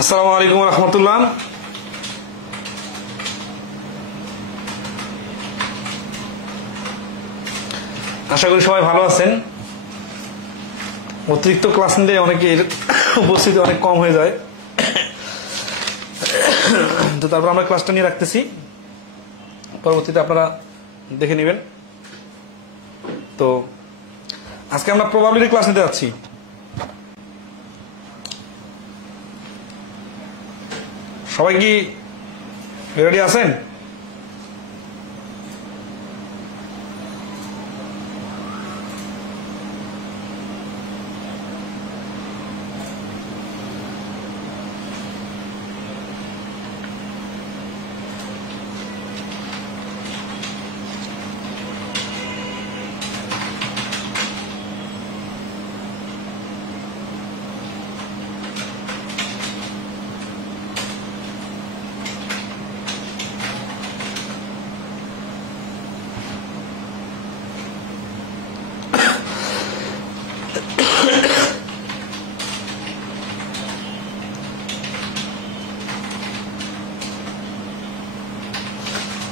আসসালামু আলাইকুম রহমতুল্লাহ। আশা করি সবাই ভালো আছেন। অতিরিক্ত ক্লাস নিলে অনেকের উপস্থিতি অনেক কম হয়ে যায়, তো তারপর আমরা ক্লাসটা নিয়ে রাখতেছি, পরবর্তীতে আপনারা দেখে নেবেন। তো আজকে আমরা প্রবাবিলিটি ক্লাস নিতে যাচ্ছি। সবাই কি রেডি আছেন?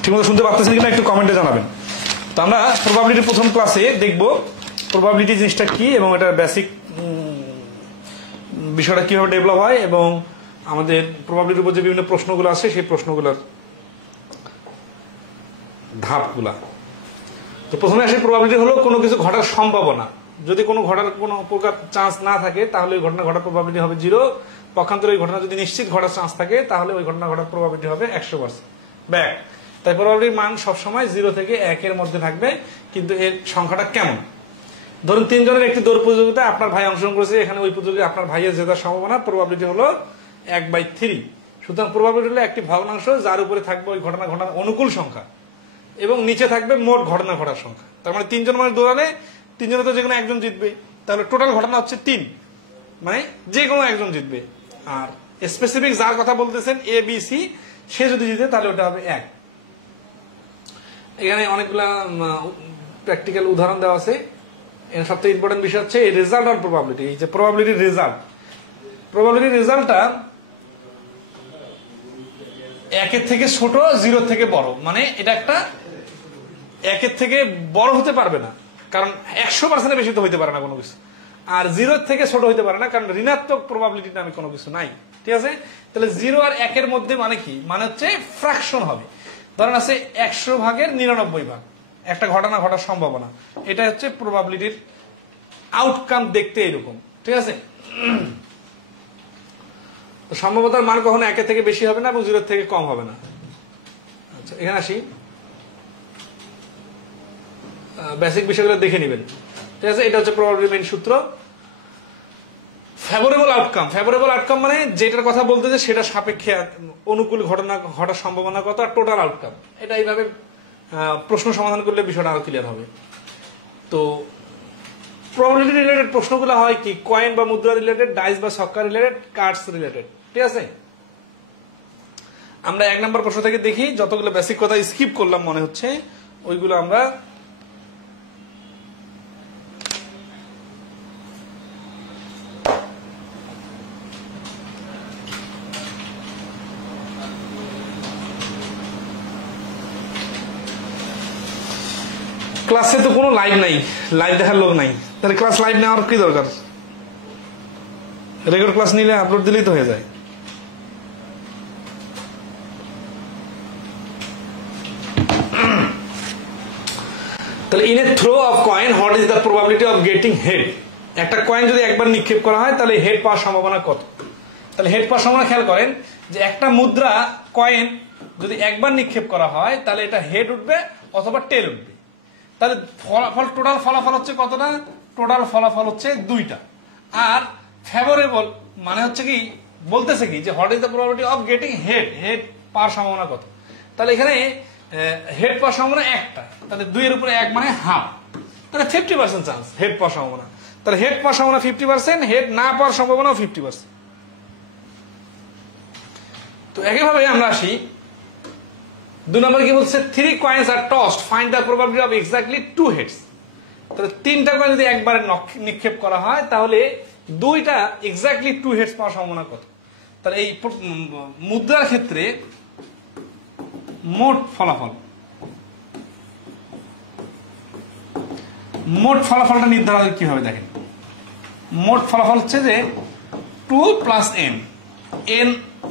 ঠিকমতো শুনতে পাচ্ছেন কিনা একটু কমেন্টে জানাবেন। তো আমরা প্রবাবিলিটির প্রথম ক্লাসে দেখব প্রবাবিলিটি জিনিসটা কি এবং এটার বেসিক বিষয়টা কিভাবে ডেভেলপ হয় এবং আমাদের প্রবাবিলিটির উপর যে বিভিন্ন প্রশ্নগুলো আছে সেই প্রশ্নগুলোর ধাপগুলা। তো প্রথমে আসে প্রবাবিলিটি হলো কোনো কিছু ঘটার সম্ভাবনা। যদি কোনো ঘটার কোনো প্রকার চান্স না থাকে তাহলে ওই ঘটনা ঘটার প্রবাবিলিটি হবে 0। পক্ষান্তরে ওই ঘটনা যদি নিশ্চিত ঘটার চান্স থাকে তাহলে ওই ঘটনা ঘটার প্রবাবিলিটি হবে 100% ব্যাক। তাই প্রবাবিলিটির মান সবসময় 0 থেকে 1 এর মধ্যে থাকবে। কিন্তু এর সংখ্যাটা কেমন? ধরুন 3 জনের একটি দৌড় প্রতিযোগিতায় আপনার ভাই অংশগ্রহণ করেছে, এখানে ওই প্রতিযোগিতায় আপনার ভাইয়ের জেতার সম্ভাবনা প্রবাবিলিটি হলো 1/3। সুতরাং প্রবাবিলিটি হলো একটি ভগ্নাংশ যার উপরে থাকবে ওই ঘটনা ঘটার অনুকূল সংখ্যা এবং নিচে থাকবে মোট ঘটনা ঘটার সংখ্যা। তার মানে 3 জন মানুষ দৌড়ালে 3 জনে তো যে কোনো একজন জিতবে, তাহলে টোটাল ঘটনা হচ্ছে 3, মানে যে কোনো একজন জিতবে। আর স্পেসিফিক যার কথা বলতেছেন ABC, সে যদি জিতে তাহলে ওটা হবে 1। এখানে অনেকগুলা প্র্যাকটিক্যাল উদাহরণ দেওয়া আছে। এর সবথেকে ইম্পর্টেন্ট বিষয় হচ্ছে এই রেজাল্ট অন প্রবাবিলিটি। এই যে প্রবাবিলিটির রেজাল্ট, প্রবাবিলিটির রেজাল্টটা 1 এর থেকে ছোট, 0 থেকে বড়। মানে এটা একটা 1 এর থেকে বড় হতে পারবে না, কারণ 100% বেশি তো হইতে পারে না কোনো কিছু। আর 0 থেকে ছোট হইতে পারে না, কারণ ঋণাত্মক প্রবাবিলিটি নামে কোনো কিছু নাই। ঠিক আছে? তাহলে 0 আর 1 এর মধ্যে মানে কি? মানে হচ্ছে ফ্র্যাকশন হবে। ধরেন আছে 100/99 ভাগ একটা ঘটনা ঘটার সম্ভাবনা। এটা হচ্ছে প্রবাবিলিটির আউটকাম দেখতে এরকম। ঠিক আছে? তো সম্ভাবনার মান কখনো 1 এর থেকে বেশি হবে না এবং 0 থেকে কম হবে না। আচ্ছা, এখানে আসি, বেসিক বিষয়গুলো দেখে নেবেন। ঠিক আছে? এটা হচ্ছে প্রবাবিলিটির মেইন সূত্র। ফেভারেবল আউটকাম, ফেভারেবল আউটকাম মানে যেটার কথা বলতেছে সেটা সাপেক্ষে অনুকূল ঘটনা ঘটার সম্ভাবনা কত, আর টোটাল আউটকাম। এটা এইভাবে প্রশ্ন সমাধান করলে বিষয়টা আরো ক্লিয়ার হবে। তো প্রবাবিলিটি রিলেটেড প্রশ্নগুলো হয় কি? কয়েন বা মুদ্রা রিলেটেড, ডাইস বা ছক্কা রিলেটেড, কার্ডস রিলেটেড। ঠিক আছে? আমরা 1 নম্বর প্রশ্ন থেকে দেখি। যতগুলো বেসিক কথা স্কিপ করলাম মনে হচ্ছে ওইগুলো আমরা ক্লাসে তো কোনো লাইভ নাই, লাইভ দেখার লোক নাই, তাহলে ক্লাস লাইভ নেওয়ার কি দরকার? রেকর্ড ক্লাস নিলে আপলোড দিলেই তো হয়ে যায়। তাহলে in a throw of coin what is the probability of getting head? একটা কয়েন যদি একবার নিক্ষেপ করা হয় তাহলে হেড পাওয়ার সম্ভাবনা কত? তাহলে হেড পাওয়ার সম্ভাবনা খেয়াল করেন যে একটা মুদ্রা কয়েন যদি একবার নিক্ষেপ করা হয় তাহলে এটা হেড উঠবে অথবা টেল উঠবে। তাহলে ফলাফল টোটাল ফলাফল হচ্ছে কতটা? টোটাল ফলাফল হচ্ছে 2টা। আর ফেভারেবল মানে হচ্ছে কি বলতেছে কি যে what is the probability of getting head, head পাওয়ার সম্ভাবনা কত? তাহলে এখানে হেড পাওয়ার সম্ভাবনা 1টা, তাহলে 2 এর উপরে 1 মানে হাফ, তাহলে 50% চান্স হেড পাওয়ার সম্ভাবনা। তাহলে হেড পাওয়ার সম্ভাবনা 50%, হেড না পাওয়ার সম্ভাবনাও 50%। তো একইভাবে আমরা আসি 2 নম্বর কি বলছে? 3 coins are tossed, find the probability of exactly 2 heads। তাহলে 3টা কয়েন যদি একবারে নিক্ষেপ করা হয় তাহলে 2টা এক্স্যাক্টলি 2 হেডস পাওয়ার সম্ভাবনা কত? তাহলে এই মুদ্রার ক্ষেত্রে মোট ফলাফলটা নির্ধারণ কিভাবে দেখেন? মোট ফলাফল হচ্ছে যে 2 + n, n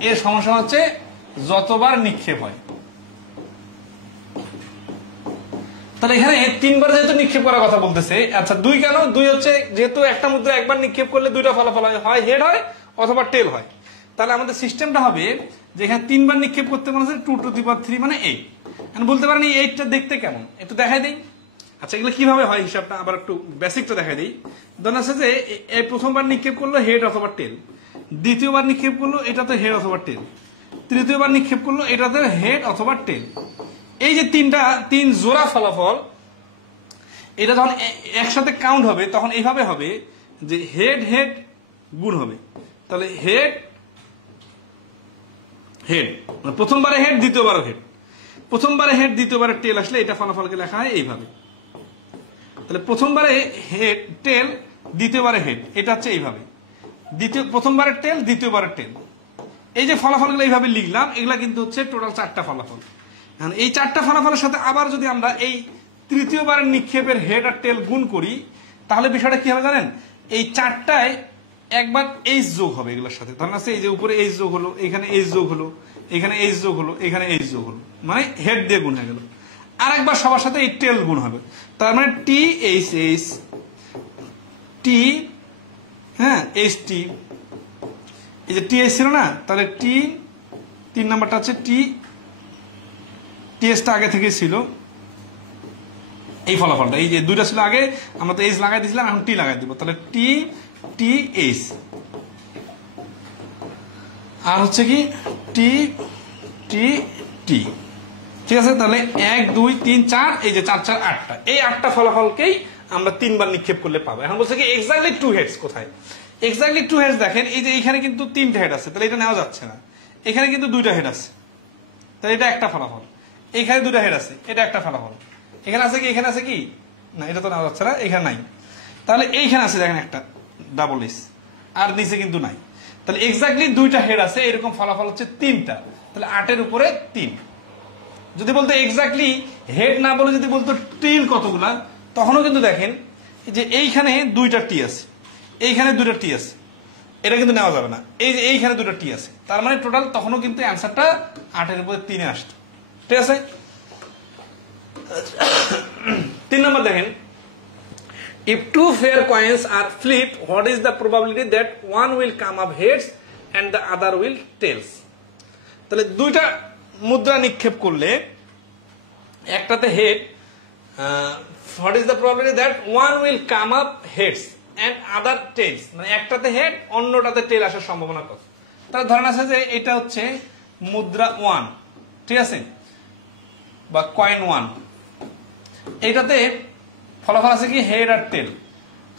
এর সমস্যা হচ্ছে যতবার নিক্ষেপ হয়। তাহলে এখানে 3বার যেহেতু নিক্ষেপ করার কথা বলতেছে, আচ্ছা 2 কেন? 2 হচ্ছে যেহেতু একটা মুদ্রা একবার নিক্ষেপ করলে 2টা ফলাফল হয় হেড হয় অথবা টেল হয়। তাহলে আমাদের সিস্টেমটা হবে যে এখানে 3বার নিক্ষেপ করতে বলেছে 2 টু দি পাওয়ার 3 মানে 8। এখন বলতে পারেন এই 8টা দেখতে কেমন, একটু দেখাই দেই। আচ্ছা এগুলো কিভাবে হয় হিসাবটা আবার একটু বেসিকটা দেখাই দেই। ধরুন আছে যে এই প্রথমবার নিক্ষেপ করলো হেড অথবা টেল, দ্বিতীয়বার নিক্ষেপ করলো এটাতে হেড অথবা টেল, তৃতীয়বার নিক্ষেপ করলো এটাতে হেড অথবা টেল। এই যে 3 জোড়া ফলাফল, এটা যখন একসাথে কাউন্ট হবে তখন এইভাবে হবে যে হেড হেড গুণ হবে। তাহলে হেড হেড মানে প্রথমবারে হেড দ্বিতীয়বারে হেড, প্রথমবারে হেড দ্বিতীয়বারে টেল আসলে এটা ফলাফলকে লেখা হয় এইভাবে। তাহলে প্রথমবারে হেড টেল দ্বিতীয়বারে হেড, এটা হচ্ছে এইভাবে। প্রথমবারে টেল দ্বিতীয়বারে টেল। এই যে ফলাফলগুলো এইভাবে লিখলাম, এগুলা কিন্তু হচ্ছে টোটাল 4টা ফলাফল। এই 4টা ফলাফলের সাথে আবার যদি আমরা এই তৃতীয়বারের নিক্ষেপের হেড আর টেল গুণ করি তাহলে বিষয়টা কি হবে জানেন? এই 4টায় একবার এইচ যোগ হবে এগুলোর সাথে। ধরেন আছে এই যে উপরে এইচ যোগ হলো, এখানে এইচ যোগ হলো, এখানে এইচ যোগ হলো, এখানে এইচ যোগ হলো, মানে হেড দিয়ে গুণ হয়ে গেল। আর একবার সবার সাথে এই টেল গুণ হবে, তার মানে টি এইচ এইচ টি, হ্যাঁ এইচ টি, এই যে টি এইচ ছিল না, তাহলে টি 3 নাম্বারটা হচ্ছে টি, টিএসটা আগে থেকে ছিল। এই ফলাফলটা এই যে 2টা ছিল আগে, আমরা তো এইচ লাগাই দিয়েছিলাম, এখন টি লাগাই দিব। তাহলে টি টি এইচ, আর হচ্ছে কি টি টি টি, ঠিক আছে? তাহলে 1 2 3 4, এই যে 4 4 8টা, এই 8টা ফলাফলকেই আমরা 3বার নিক্ষেপ করলে পাবো। এখন বলছে কি এক্স্যাক্টলি 2 হেডস কোথায়? এক্স্যাক্টলি 2 হেডস দেখেন এই যে এইখানে কিন্তু 3টা হেড আছে, তাহলে এটা নেওয়া যাচ্ছে না। এখানে কিন্তু 2টা হেড আছে, তাহলে এটা একটা ফলাফল। এখানে 2টা হেড আছে, এটা একটা ফলাফল। এখানে আছে কি? এখানে আছে কি? না, এটা তো নেওয়া যাচ্ছে না, এখানে নাই। তাহলে এইখানে আছে দেখেন একটা ডাবল এস, আর নিচে কিন্তু নাই। তাহলে এক্স্যাক্টলি 2টা হেড আছে, এরকম ফলাফল হচ্ছে 3টা। তাহলে 8 এর উপরে 3। যদি বলতো এক্স্যাক্টলি হেড না বলে যদি বলতো টেল কতগুলা, তখনও কিন্তু দেখেন যে এইখানে 2টা টি আছে, এইখানে 2টা টি আছে, এটা কিন্তু নেওয়া যাবে না। এই যে এইখানে 2টা টি আছে, তার মানে টোটাল তখনও কিন্তু অ্যান্সারটা 8 এর উপরে 3 আসতো, ঠিক আছে? 3 নম্বর দেখেন, if 2 fair coins are flipped, what is the probability that one will come up heads and the other will tails? তাহলে 2টা মুদ্রা নিক্ষেপ করলে একটাতে head, what is the probability that one will come up heads and other tails? মানে একটাতে head অন্যটাতে টেল আসার সম্ভাবনা কত? তাহলে ধরেন আছে যে এটা হচ্ছে মুদ্রা 1, ঠিক আছে, বা কয়েন 1, এইটাতে ফলাফল আছে কি হেড আর টেল।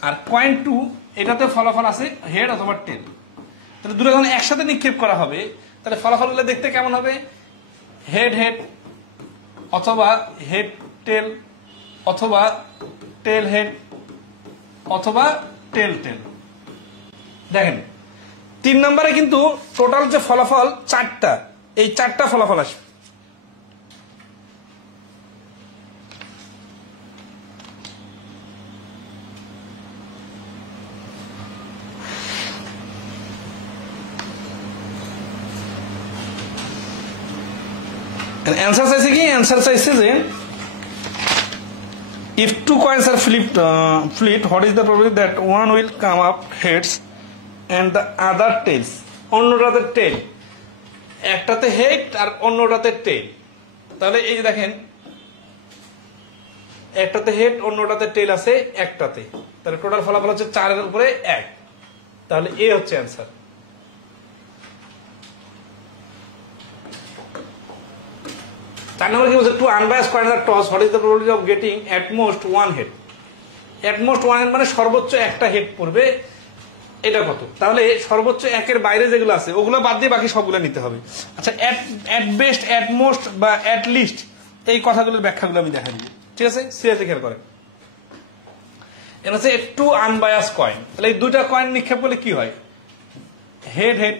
আর কয়েন 2 এটাতে ফলাফল আছে হেড অথবা টেল। তাহলে দুটো যখন একসাথে নিক্ষেপ করা হবে তাহলে ফলাফলগুলো দেখতে কেমন হবে? হেড হেড অথবা হেড টেল অথবা টেল হেড অথবা টেল টেল। দেখেন 3 নম্বরে কিন্তু টোটাল যে ফলাফল 4টা, এই 4টা ফলাফল আসবে। অ্যান্সার চাইছে কি, অ্যান্সার চাইছে যে if two coins are flipped, what is the probability that one will come up heads and the other tails? অন্যটাতে টেল, একটাতে হেড আর অন্যটাতে টেল। তাহলে এই যে দেখেন একটাতে হেড অন্যটাতে টেল আছে একটাতে, তাহলে টোটাল ফলাফল হচ্ছে 4 এর উপরে 1, তাহলে এ হচ্ছে অ্যান্সার। চার নম্বর কি বলছে, two unbiased coin are toss, what is the probability of getting at most one head? At most one head মানে সর্বোচ্চ একটা হেড পড়বে, এটা কত? তাহলে সর্বোচ্চ একের বাইরে যেগুলো আছে ওগুলো বাদ দিয়ে বাকি সবগুলো নিতে হবে। আচ্ছা, এট বেস্ট, এট মোস্ট বা এট লিস্ট এই কথাগুলোর ব্যাখ্যাগুলো আমি দেখা দিই, ঠিক আছে? সিরিয়াসলি খেয়াল করেন। এটা হচ্ছে টু আনবায়াসড কয়েন, তাহলে এই দুইটা কয়েন নিক্ষেপ করলে কি হয়? হেড হেড,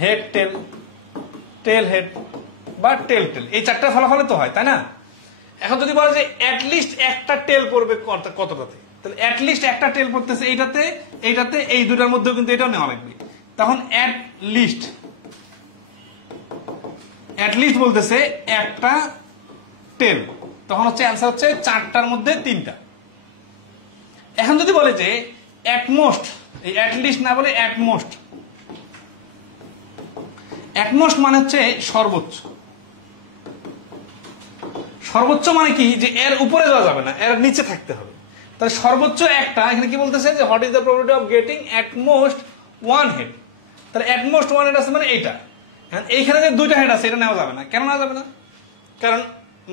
হেড টেল, টেল হেড বা টেল টেল, এই চারটা ফলাফলে তো হয়, তাই না? এখন যদি বলা যায় অ্যাটলিস্ট একটা টেল পড়বে কতটাতে, তাহলে অ্যাটলিস্ট একটা টেল পড়তেছে এইটাতে, এইটাতে, এই দুটার মধ্যেও কিন্তু এটাও নেওয়া লাগবে। তখন অ্যাটলিস্ট বলতেছে একটা টেল, তখন হচ্ছে অ্যান্সার হচ্ছে 4টার মধ্যে 3টা। এখন যদি বলে যে অ্যাটমোস্ট, এই অ্যাটলিস্ট না বলে অ্যাটমোস্ট, অ্যাটমোস্ট মানে হচ্ছে সর্বোচ্চ। সর্বোচ্চ মানে কি, যে এর উপরে যাওয়া যাবে না, এর নিচে থাকতে হবে। তাহলে সর্বোচ্চ একটা, এখানে কি বলতেছে যে what is the probability of getting at most one head? তাহলে এট মোস্ট ওয়ান হেড আছে মানে এইটা। এইখানে যে দুইটা হেড আছে এটা নেওয়া যাবে না। কেন নেওয়া যাবে না? কারণ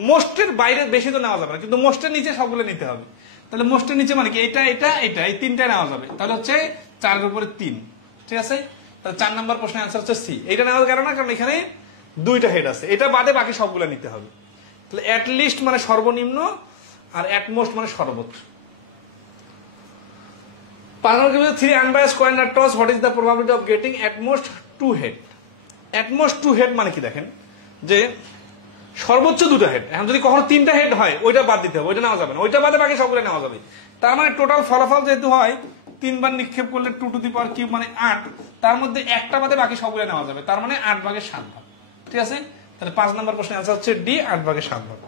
মোস্টের বাইরে বেশি তো নেওয়া যাবে না, কিন্তু মোস্টের নিচে সবগুলো নিতে হবে। তাহলে মোস্টের নিচে মানে কি, এটা এটা এটা, এই 3টা নেওয়া যাবে। তাহলে হচ্ছে 4 এর উপরে 3, ঠিক আছে? তাহলে 4 নম্বর প্রশ্নের অ্যান্সার হচ্ছে সি। এইটা নেওয়ার কারণ না, কারণ এখানে দুইটা হেড আছে, এটা বাদে বাকি সবগুলো নিতে হবে। তাহলে অ্যাট লিস্ট মানে সর্বনিম্ন, আর অ্যাট মোস্ট মানে সর্বোচ্চ। 5 নম্বর, 3 unbiased coin are toss, what is the probability of getting at most 2 head? At most 2 head মানে কি, দেখেন যে সর্বোচ্চ 2টা হেড। এখন যদি কখনো 3টা হেড হয় ওইটা বাদ দিতে হবে, ওইটা নেওয়া যাবে না, ওইটা বাদে বাকি সবগুলো নেওয়া যাবে। তার মানে টোটাল ফলাফল যেহেতু হয় 3 বার নিক্ষেপ করলে 2 টু দি পাওয়ার কিউব মানে 8, তার মধ্যে একটা বাদে বাকি সবগুলো নেওয়া যাবে, তার মানে 8 ভাগের 7 ভাগ, ঠিক আছে? তাহলে 5 নম্বর প্রশ্নের অ্যান্সার হচ্ছে ডি, 8 ভাগের 7 ভাগ।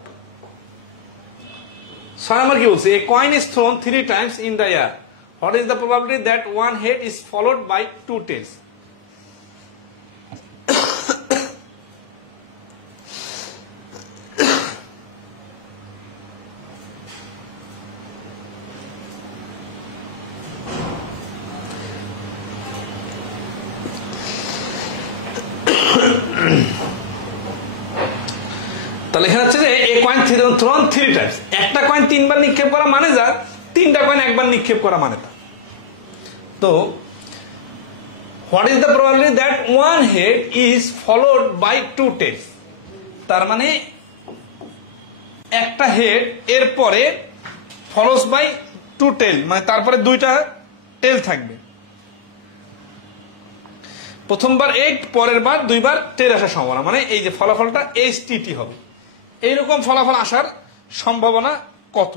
6 নম্বর কি বলছে, a coin is thrown 3 times in the air, what is the probability that one head is followed by 2 tails? তাহলে এখানে হচ্ছে যে এ কয়েন থ্রোন 3 টাইমস, একটা কয়েন 3 বার নিক্ষেপ করা মানে যা, 3টা কয়েন একবার নিক্ষেপ করা মানে তা। তো what is the probability that one head is followed by 2 tails? তার মানে একটা হেড এর পরে ফলোস বাই 2 টেল, মানে তারপরে 2টা টেল থাকবে। প্রথমবার 8, পরের বার 2 বার টেল আসার সম্ভাবনা, মানে এই যে ফলাফলটা HTT হবে। এইরকম ফলাফল আসার সম্ভাবনা কত?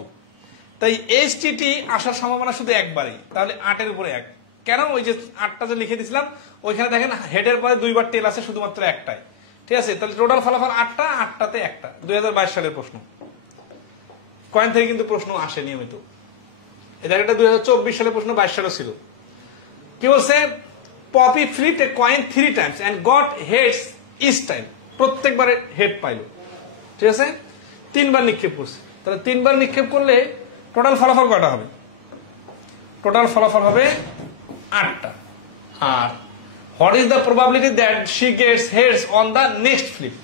তাই HTT আসার সম্ভাবনা শুধু একবারই, তাহলে 8 এর উপরে 1। কেন? ওই যে 8টা যে লিখে দিছিলাম ওইখানে দেখেন হেডের পরে 2 বার টেল আছে শুধুমাত্র একটাই, ঠিক আছে? তাহলে টোটাল ফলাফল 8টা, 8টাতে 1টা। 2022 সালের প্রশ্ন, কয়েন থেকে কিন্তু প্রশ্ন আসে নিয়মিত। এই জায়গাটা 2024 সালের প্রশ্ন, 22 সালে ছিল। কি বলছে, Poppy flipped a coin 3 times and got heads each time, প্রত্যেকবারে হেড পাইল, ঠিক আছে? 3 বার নিক্ষেপ করছে, তাহলে 3 বার নিক্ষেপ করলে টোটাল ফলাফল কয়টা হবে? টোটাল ফলাফল হবে 8টা। আর what is the probability that she gets heads on the next flip?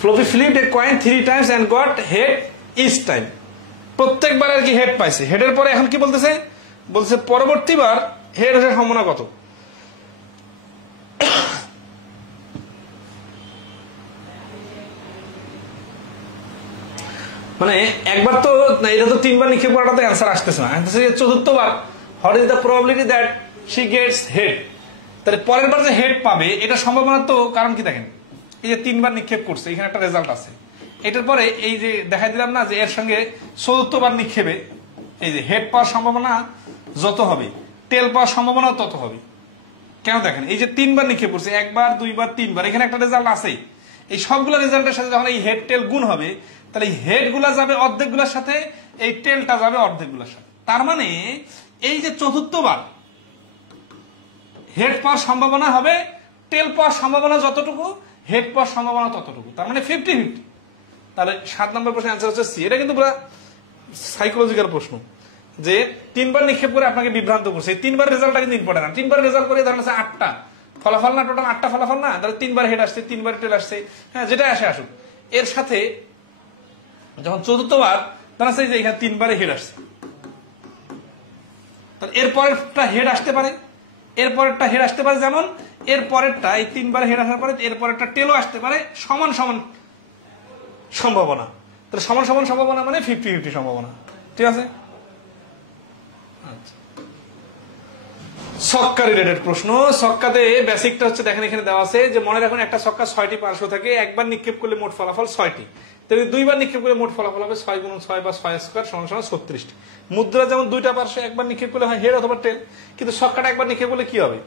ফ্লপি flipped a coin 3 times and got head each time, প্রত্যেকবার আর কি হেড পাইছে। হেডের পরে এখন কি বলতেছে, বলছে পরবর্তীবার হেড আসার সম্ভাবনা কত? মানে একবার তো এটা তো 3 বার নিক্ষেপ করাটাতে অ্যান্সার আসতেছে না, চতুর্থবার what is the probability that she gets head? তাহলে পরের বার যে হেড পাবে এটা সম্ভাবনা তো, কারণ কি দেখেন এই যে 3 বার নিক্ষেপ করছে, এখানে একটা রেজাল্ট আছে। এটার পরে এই যে দেখাই দিলাম না যে এর সঙ্গে চতুর্থবার নিক্ষেপে এই যে হেড পাওয়ার সম্ভাবনা যত হবে, টেল পাওয়ার সম্ভাবনা তত হবে, কেন দেখেন, এই যে 3 বার নিক্ষেপ করছে, 1 বার 2 বার 3 বার, এখানে একটা রেজাল্ট আছে। এই সবগুলো রেজাল্টের সাথে যখন এই হেড টেল গুণ হবে, তাহলে এই হেড গুলা যাবে অর্ধেক গুলার সাথে, এই টেলটা যাবে অর্ধেক গুলার সাথে। তার মানে এই যে চতুর্থবার হেড পাওয়ার সম্ভাবনা হবে, টেল পাওয়ার সম্ভাবনা যতটুকু, হেড পাওয়ার সম্ভাবনা ততটুকু, তার মানে 50-50। তাহলে 7 নম্বর প্রশ্নের অ্যান্সার হচ্ছে সি। এটা কিন্তু পুরো সাইকোলজিক্যাল প্রশ্ন, যে 3 বার নিক্ষেপ করে আপনাকে বিভ্রান্ত করছে। 3 বার রেজাল্টটা কিন্তু ইম্পর্টেন্ট না। 3 বার রেজাল্ট করে ধরেন 8টা ফলাফল না, টোটাল 8টা ফলাফল না, তাহলে 3 বার হেড আসছে, 3 বার টেল আসছে, হ্যাঁ যেটা আসে আসুক। এর সাথে যখন চতুর্থবার ধরেন যে এখানে 3 বারে হেড আসছে, তাহলে এর পরেরটা হেড আসতে পারে, এর পরেরটা হেড আসতে পারে, যেমন এর পরেরটা এই 3 বার হেড আসার পরে এর পরেরটা টেলও আসতে পারে, সমান সমান সম্ভাবনা। তাহলে সমান সমান সম্ভাবনা মানে 50-50 সম্ভাবনা, ঠিক আছে। আচ্ছা, ছক্কা রিলেটেড প্রশ্ন। ছক্কাতে বেসিকটা হচ্ছে দেখেন এখানে দেওয়া আছে যে মনে রাখুন একটা ছক্কা 6টি পার্শ্ব থাকে, একবার নিক্ষেপ করলে মোট ফলাফল 6টি, তাহলে 2 বার নিক্ষেপ করলে মোট ফলাফল হবে 6 × 6 বা 6 স্কয়ার সমান 36টি। মুদ্রা যেমন 2টা পার্শ্ব একবার নিক্ষেপ করলে হয় হেড অথবা টেল, কিন্তু ছক্কাটা একবার নিক্ষেপ করলে কি হবে,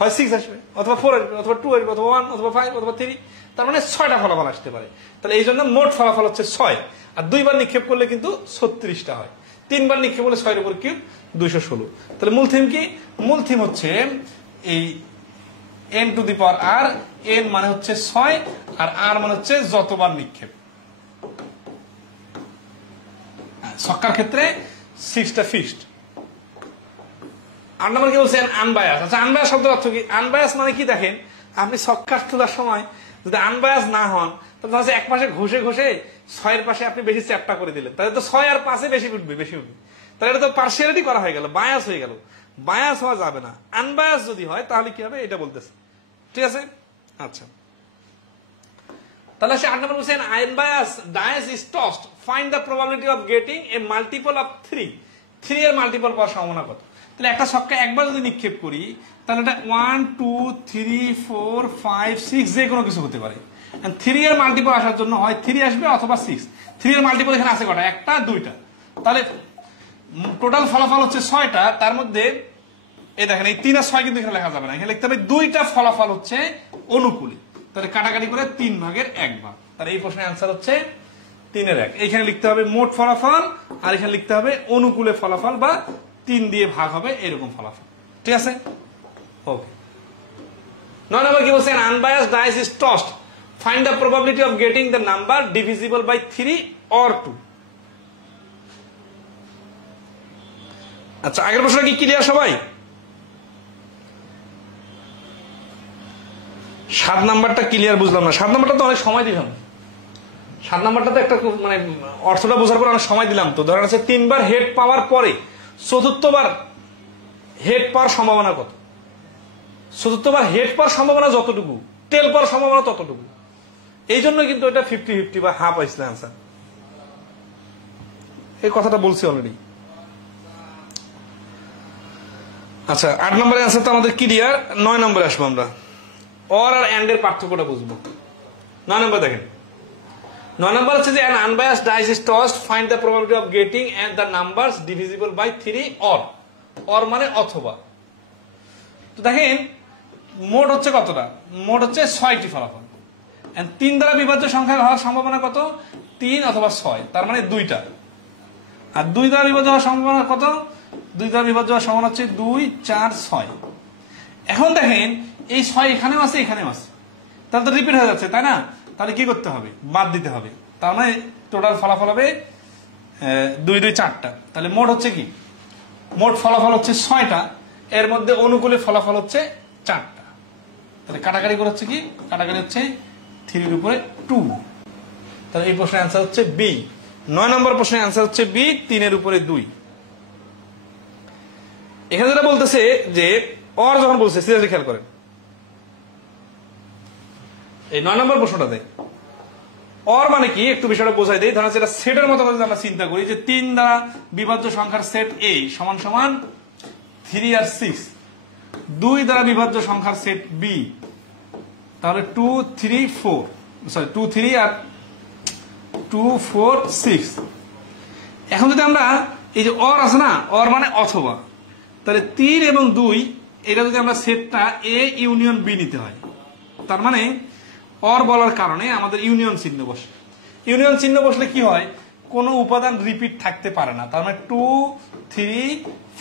হয় 6 আসবে, অথবা 4 আসবে, অথবা 2 আসবে, অথবা 1, অথবা 5, অথবা 3, তার মানে 6টা ফলাফল আসতে পারে। তাহলে এই জন্য মোট ফলাফল হচ্ছে 6, আর 2 বার নিক্ষেপ করলে কিন্তু 36টা হয়। 3 বার নিক্ষেপ করলে 6 এর উপর কিউব 216। তাহলে মূল থিম কি? মূল থিম হচ্ছে এই n⁻r, n মানে হচ্ছে 6 আর r মানে হচ্ছে যতবার নিক্ষেপ। ছক্কার ক্ষেত্রে 6টা ফিক্সড। 8 নম্বর কি বলছেন? আনবায়াস। আচ্ছা, আনবায়াস শব্দের অর্থ কি? আনবায়াস মানে কি দেখেন, আপনি ছক্কা তোলার সময় যদি আনবায়াস না হন, তাহলে হচ্ছে এক পাশে ঘষে ঘষে 6 এর পাশে আপনি বেশি চ্যাপ্টা করে দিলেন, তাহলে তো 6 আর 5 বেশি উঠবে। তাহলে এটা তো পার্সিয়ালিটি করা হয়ে গেল, বায়াস হয়ে গেল। বায়াস হওয়া যাবে না। আনবায়াস যদি হয় তাহলে কি হবে এটা বলতেছে, ঠিক আছে। আচ্ছা, তাহলে সে 8 নম্বর বলছেন unbias dice is tossed, find the probability of getting a multiple of 3। 3 এর মাল্টিপল পাওয়ার সম্ভাবনা কত? তাহলে একটা ছক্কা একবার যদি নিক্ষেপ করি, তাহলে এটা 1, 2, 3, 4, 5, 6 যে কোনো কিছু হতে পারে। 3 এর মাল্টিপল আসার জন্য হয় 3 আসবে অথবা 6। 3 এর মাল্টিপল এখানে আছে কটা? একটা, দুইটা। তাহলে টোটাল ফলাফল হচ্ছে 6টা, তার মধ্যে এই দেখেন এই 3 আর 6 কিন্তু এখানে লেখা যাবে না, এখানে লিখতে হবে 2টা ফলাফল হচ্ছে অনুকূলে। তাহলে কাটাকাটি করে 3 ভাগের 1 ভাগ। তাহলে এই প্রশ্নের অ্যান্সার হচ্ছে 3 এর 1। এখানে লিখতে হবে মোট ফলাফল, আর এখানে লিখতে হবে অনুকূলে ফলাফল, বা 3 দিয়ে ভাগ হবে এরকম ফলাফল, ঠিক আছে। ওকে, 9 নম্বর কি বলছেন? Unbiased dice is tossed, find the probability of getting the number divisible by 3 or 2। আচ্ছা, আগের প্রশ্নটা কি ক্লিয়ার সবাই? 7 নাম্বারটা ক্লিয়ার বুঝলাম না। 7 নাম্বারটা তো অনেক সময় দিলাম। 7 নাম্বারটা তো একটা মানে অর্থটা বোঝার পর অনেক সময় দিলাম। তো ধরেন আছে 3 বার হেড পাওয়ার পরে চতুর্থবার হেড পাওয়ার সম্ভাবনা কত? চতুর্থবার হেড পাওয়ার সম্ভাবনা যতটুকু, টেল পাওয়ার সম্ভাবনা ততটুকু। এই জন্য কিন্তু এটা 50-50 বা হাফ আসলে অ্যান্সার। এই কথাটা বলছি অলরেডি। আচ্ছা, 8 নম্বরের অ্যান্সার তো আমাদের ক্লিয়ার। 9 নম্বরে আসবো আমরা। অর আর এন্ড এর পার্থক্যটা বুঝবো। 9 নম্বর দেখেন, 9 নম্বর হচ্ছে যে an unbiased dice is tossed, find the probability of getting and the numbers divisible by 3 or মানে অথবা। তো দেখেন মোট হচ্ছে কতটা? মোট হচ্ছে 6টি ফলাফল। 3 দ্বারা বিভাজ্য সংখ্যা হওয়ার সম্ভাবনা কত? 3 অথবা 6, তার মানে 2টা। আর 2 দ্বারা বিভাজ্য হওয়ার সম্ভাবনা কত? 2 দ্বারা বিভাজ্য হওয়ার সম্ভাবনা হচ্ছে 2, 4, 6। এখন দেখেন এই 6 এখানেও আছে, এখানেও আছে, তাহলে তো রিপিট হয়ে যাচ্ছে, তাই না? তাহলে কি করতে হবে? বাদ দিতে হবে। তার মানে টোটাল ফলাফল হবে 2, 2, 4টা। তাহলে মোট হচ্ছে কি? মোট ফলাফল হচ্ছে 6টা, এর মধ্যে অনুকূলে ফলাফল হচ্ছে 4টা। তাহলে কাটাকাটি করে হচ্ছে কি? কাটাকাটি হচ্ছে 3 এর উপরে 2। তাহলে এই প্রশ্নের অ্যান্সার হচ্ছে বি। 9 নম্বর প্রশ্নের অ্যান্সার হচ্ছে বি, 3 এর উপরে 2। এখানে যেটা বলতেছে যে অর যখন বলছে, সিরিয়াসলি খেয়াল করেন এই 9 নম্বর প্রশ্নটাতে অর মানে কি একটু বিষয়টা বোঝাই দেই। ধরেন এটা সেটের মতো করে আমরা চিন্তা করি যে 3 দ্বারা বিভাজ্য সংখ্যার সেট A সমান সমান 3 আর 6, 2 দ্বারা বিভাজ্য সংখ্যার সেট B, তাহলে 2, 3, 4, সরি 2, 3 আর 2, 4, 6। এখন যদি আমরা এই যে অর আছে না, অর মানে অথবা, তাহলে 3 এবং 2 এটা যদি আমরা সেটটা এ ইউনিয়ন বি নিতে হয়, তার মানে অর বলার কারণে আমাদের ইউনিয়ন চিহ্ন বসে। ইউনিয়ন চিহ্ন বসলে কি হয়, কোনো উপাদান রিপিট থাকতে পারে না, তার মানে 2 3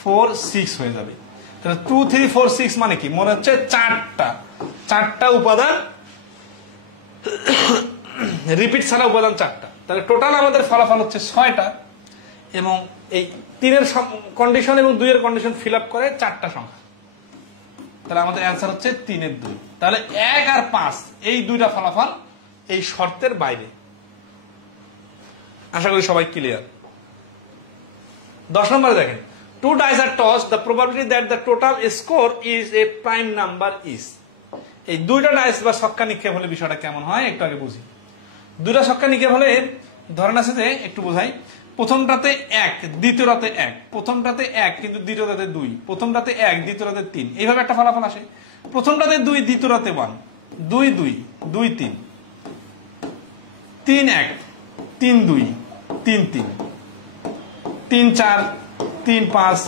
4 6 হয়ে যাবে। তাহলে 2 3 4 6 মানে কি, মনে হচ্ছে চারটা উপাদান, রিপিট ছাড়া উপাদান 4টা। তাহলে টোটাল আমাদের ফলাফল হচ্ছে 6টা, এবং এই 3-এর কন্ডিশন এবং 2-এর কন্ডিশন ফিল আপ করে 4টা সংখ্যা। তাহলে আমাদের অ্যান্সার হচ্ছে 3-এর 2। তাহলে 1 আর 5 এই দুইটা ফলাফল এই শর্তের বাইরে। আশা করি সবাই ক্লিয়ার। 10 নম্বরে দেখেন, 2 dice are tossed, the probability that the total score is a prime number is। এই দুইটা ডাইস বা ছক্কা নিক্ষেপ হলে বিষয়টা কেমন হয় একটু আগে বুঝি। দুইটা ছক্কা নিক্ষেপ হলে ধরেন আছে যে, একটু বোঝাই, প্রথমটাতে 1, দ্বিতীয়টাতে 1, প্রথমটাতে 1 কিন্তু দ্বিতীয়টাতে 2, প্রথমটাতে 1 দ্বিতীয়টাতে 3, এইভাবে একটা ফলাফল আসে। প্রথমটাতে 2 দ্বিতীয়টাতে 1, 2 2 2 3, 3 1 3 2 3 3, 3 4 3 5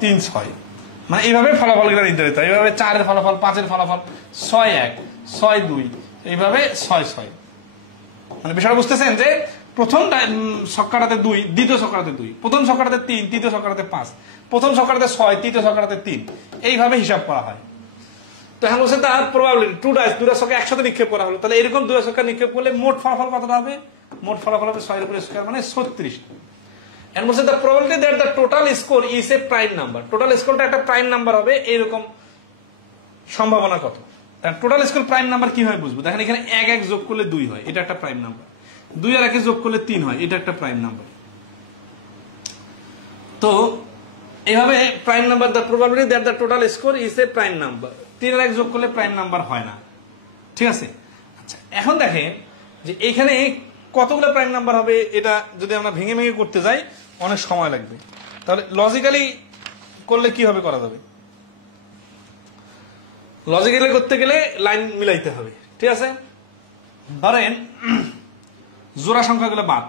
3 6, মানে এইভাবে ফলাফলগুলো নির্ধারিত হয়। এইভাবে 4-এর ফলাফল, 5-এর ফলাফল, 6 1 6 2, এইভাবে 6 6। মানে বিষয়টা বুঝতেছেন যে প্রথম ছক্কাটাতে 2, দ্বিতীয় ছক্কাটাতে 2, প্রথম ছক্কাটাতে 3, তৃতীয় ছক্কাটাতে 5, প্রথম ছক্কাটাতে 6, তৃতীয় ছক্কাটাতে 3, এইভাবে হিসাব করা হয়। তো এখন বলছে তার প্রবাবিলিটি 2 ডাইস, দুটা ছক্কা একসাথে নিক্ষেপ করা হলো, তাহলে এরকম দুটা ছক্কা নিক্ষেপ করলে মোট ফলাফল কতটা হবে? মোট ফলাফল হবে 6 এর উপরে স্কয়ার মানে 36। এন্ড বলছে the probability that the total score is a prime number. Total স্কোরটা একটা প্রাইম নাম্বার হবে, এইরকম সম্ভাবনা কত? তার টোটাল স্কোর প্রাইম নাম্বার কিভাবে বুঝবো? দেখেন এখানে 1 1 যোগ করলে 2 হয়, এটা একটা প্রাইম নাম্বার। 2 আর 1 যোগ করলে 3 হয়, এটা একটা প্রাইম নাম্বার। তো এইভাবে prime number, the probability that the total score is a prime number. 3 আর 1 যোগ করলে প্রাইম নাম্বার হয় না, ঠিক আছে? আচ্ছা, এখন দেখেন যে এইখানে কতগুলো প্রাইম নাম্বার হবে, এটা যদি আমরা ভেঙে ভেঙে করতে যাই অনেক সময় লাগবে। তাহলে লজিক্যালি করলে কিভাবে করা যাবে? লজিক্যালি করতে গেলে লাইন মিলাইতে হবে, ঠিক আছে? ধরেন জোড়া সংখ্যাগুলো বাদ,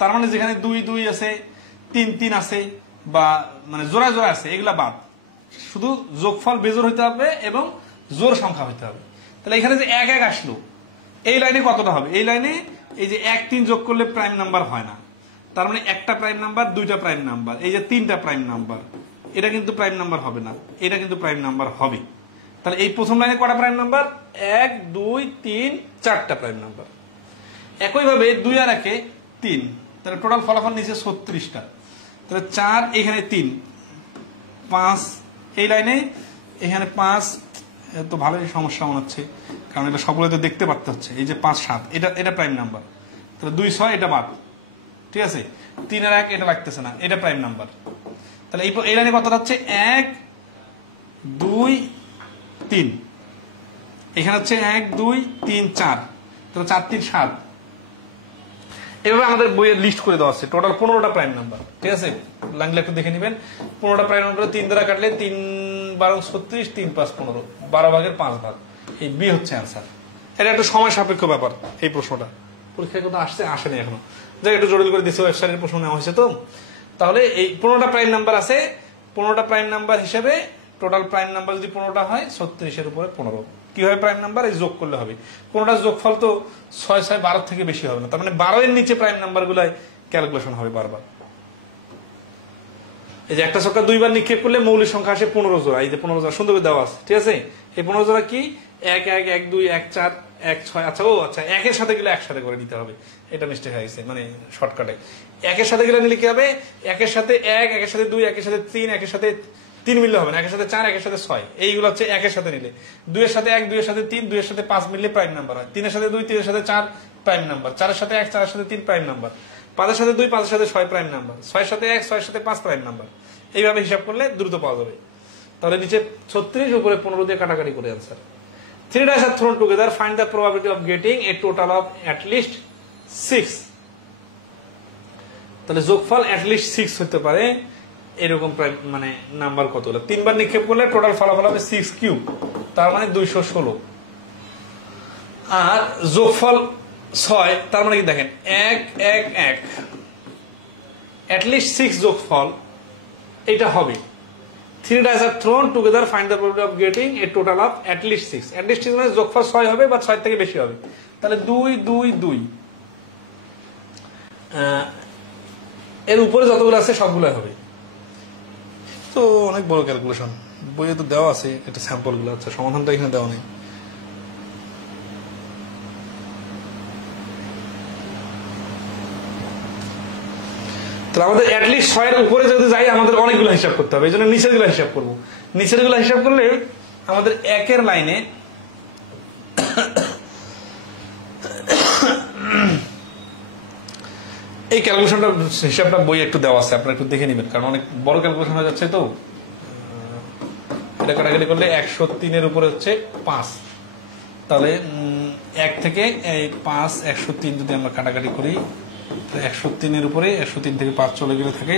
তার মানে যেখানে 2 2 আছে, 3 3 আছে, বা মানে জোড়া জোড়া আছে, এগুলা বাদ। শুধু যোগফল বেজোড় হইতে হবে এবং জোড় সংখ্যা হইতে হবে। তাহলে এখানে যে 1 1 আসলো, এই লাইনে কতটা হবে? এই লাইনে এই যে 1 3 যোগ করলে প্রাইম নাম্বার হয় না, তার মানে একটা প্রাইম নাম্বার, দুইটা প্রাইম নাম্বার, এই যে 3টা প্রাইম নাম্বার, এটা কিন্তু প্রাইম নাম্বার হবে না, এটা কিন্তু প্রাইম নাম্বার হবে। তাহলে এই প্রথম লাইনে কটা প্রাইম নাম্বার? 1 2 3 4টা প্রাইম নাম্বার। একইভাবে 2 আর 1 3, তাহলে টোটাল ফলাফল নিচে 36টা। তাহলে 4, এখানে 3 5, এই লাইনে এখানে 5, তো ভালোই সমস্যা মনে হচ্ছে, কারণ এটা সকলে তো দেখতে পারতে হচ্ছে। এই যে 5 7, এটা প্রাইম নাম্বার। তাহলে 2 6, এটা বাদ, ঠিক আছে? 3 আর 1 এটা লাগতেছে না, এটা প্রাইম নাম্বার। তাহলে এই লাইনে কত হচ্ছে? 1 2 3, এখানে হচ্ছে 1 2 3 4, তাহলে 4 3 7। এভাবে আমাদের বইয়ের লিস্ট করে দেওয়া আছে টোটাল 15টা প্রাইম নাম্বার, ঠিক আছে? লাইনগুলো একটু দেখে নেবেন। 15টা প্রাইম নাম্বার 3 দ্বারা কাটলে 3 12 36, 3 5 15, 12 ভাগের 5 ভাগ, এই বি হচ্ছে অ্যান্সার। এটা একটু সময় সাপেক্ষ ব্যাপার, এই প্রশ্নটা পরীক্ষায় কোথাও আসেনি এখনো, যাই একটু জটিল করে দিচ্ছে, ওয়েবসাইটের প্রশ্ন নেওয়া হয়েছে। তো তাহলে এই 15টা প্রাইম নাম্বার আছে, 15টা প্রাইম নাম্বার হিসেবে টোটাল প্রাইম নাম্বার যদি 15টা হয়, 36-এর উপরে 15। কিভাবে প্রাইম নাম্বার? এই যোগ করলে হবে। কোনটা যোগফল তো 6 6 12 থেকে বেশি হবে না, তার মানে 12 এর নিচে প্রাইম নাম্বার গুলাই ক্যালকুলেশন হবে বারবার। এই যে একটা ছক্কা 2 বার নিক্ষেপ করলে মৌলিক সংখ্যা আসে 15 জোড়া। এই যে 15 জোড়া সুন্দর করে দেওয়া আছে, ঠিক আছে? এই 15 জোড়া কি? 1 1 1 2 1 4 1 6। আচ্ছা, ও আচ্ছা, 1 এর সাথে গেলে একসাথে করে নিতে হবে, এটা মিস্টেক হয়ে গেছে, মানে শর্টকাটে 1 এর সাথে গেলে নিলে কি হবে? 1 এর সাথে 1, 1 এর সাথে 2, 1 এর সাথে 3, 1 এর সাথে 3 মিললে হবে না, 1 এর সাথে 4, 1 এর সাথে 6, এইগুলো হচ্ছে 1 এর সাথে নিলে। 2 এর সাথে 1, 2 এর সাথে 3, 2 এর সাথে 5 মিললে প্রাইম নাম্বার হয়। 3 এর সাথে 2, 3 এর সাথে 4 প্রাইম নাম্বার। 4 এর সাথে 1, 4 এর সাথে 3 প্রাইম নাম্বার। 5 এর সাথে 2, 5 এর সাথে 6 প্রাইম নাম্বার। 6 এর সাথে 1, 6 এর সাথে 5 প্রাইম নাম্বার। এইভাবে হিসাব করলে দ্রুত পাওয়া যাবে। তাহলে নিচে 36, উপরে 15 দিয়ে কাটাকাটি করে answer. 3 dice are thrown together, find the probability of getting a total of at least 6। তাহলে যোগফল at least 6 হতে পারে, এরকম মানে নাম্বার কতগুলো? 3 বার নিক্ষেপ করলে টোটাল ফলাফল হবে 6 কিউব, তার মানে 216। আর যোগফল 6, তার মানে কি দেখেন 1 1 1, at least 6 যোগফল এটা হবে। 3 dice are thrown together, find the probability of getting a total of at least 6. at least 6 মানে যোগফল 6 হবে বা 6 থেকে বেশি হবে। তাহলে 2 2 2 এর উপরে যতগুলো আছে সবগুলো হবে। তো অনেক বড় ক্যালকুলেশন, বইয়ে তো দেওয়া আছে এটা স্যাম্পল গুলো। আচ্ছা, সমাধানটা এখানে দেওয়া নেই। তাহলে আমাদের অ্যাটলিস্ট 6 এর উপরে যদি যাই আমাদের অনেকগুলো হিসাব করতে হবে, এই জন্য নিচের গুলো হিসাব করবো। নিচের গুলো হিসাব করলে আমাদের একের লাইনে এই ক্যালকুলেশনটা হিসাবটা বই একটু দেওয়া আছে, আপনারা একটু দেখে নেবেন, কারণ অনেক বড় ক্যালকুলেশন হয়ে যাচ্ছে। তো এটা কাটাকাটি করলে 103 এর উপরে হচ্ছে 5, তাহলে 1 থেকে এই 5 103 যদি আমরা কাটাকাটি করি, 103 এর উপরে 103 থেকে 5 চলে গেলে থাকে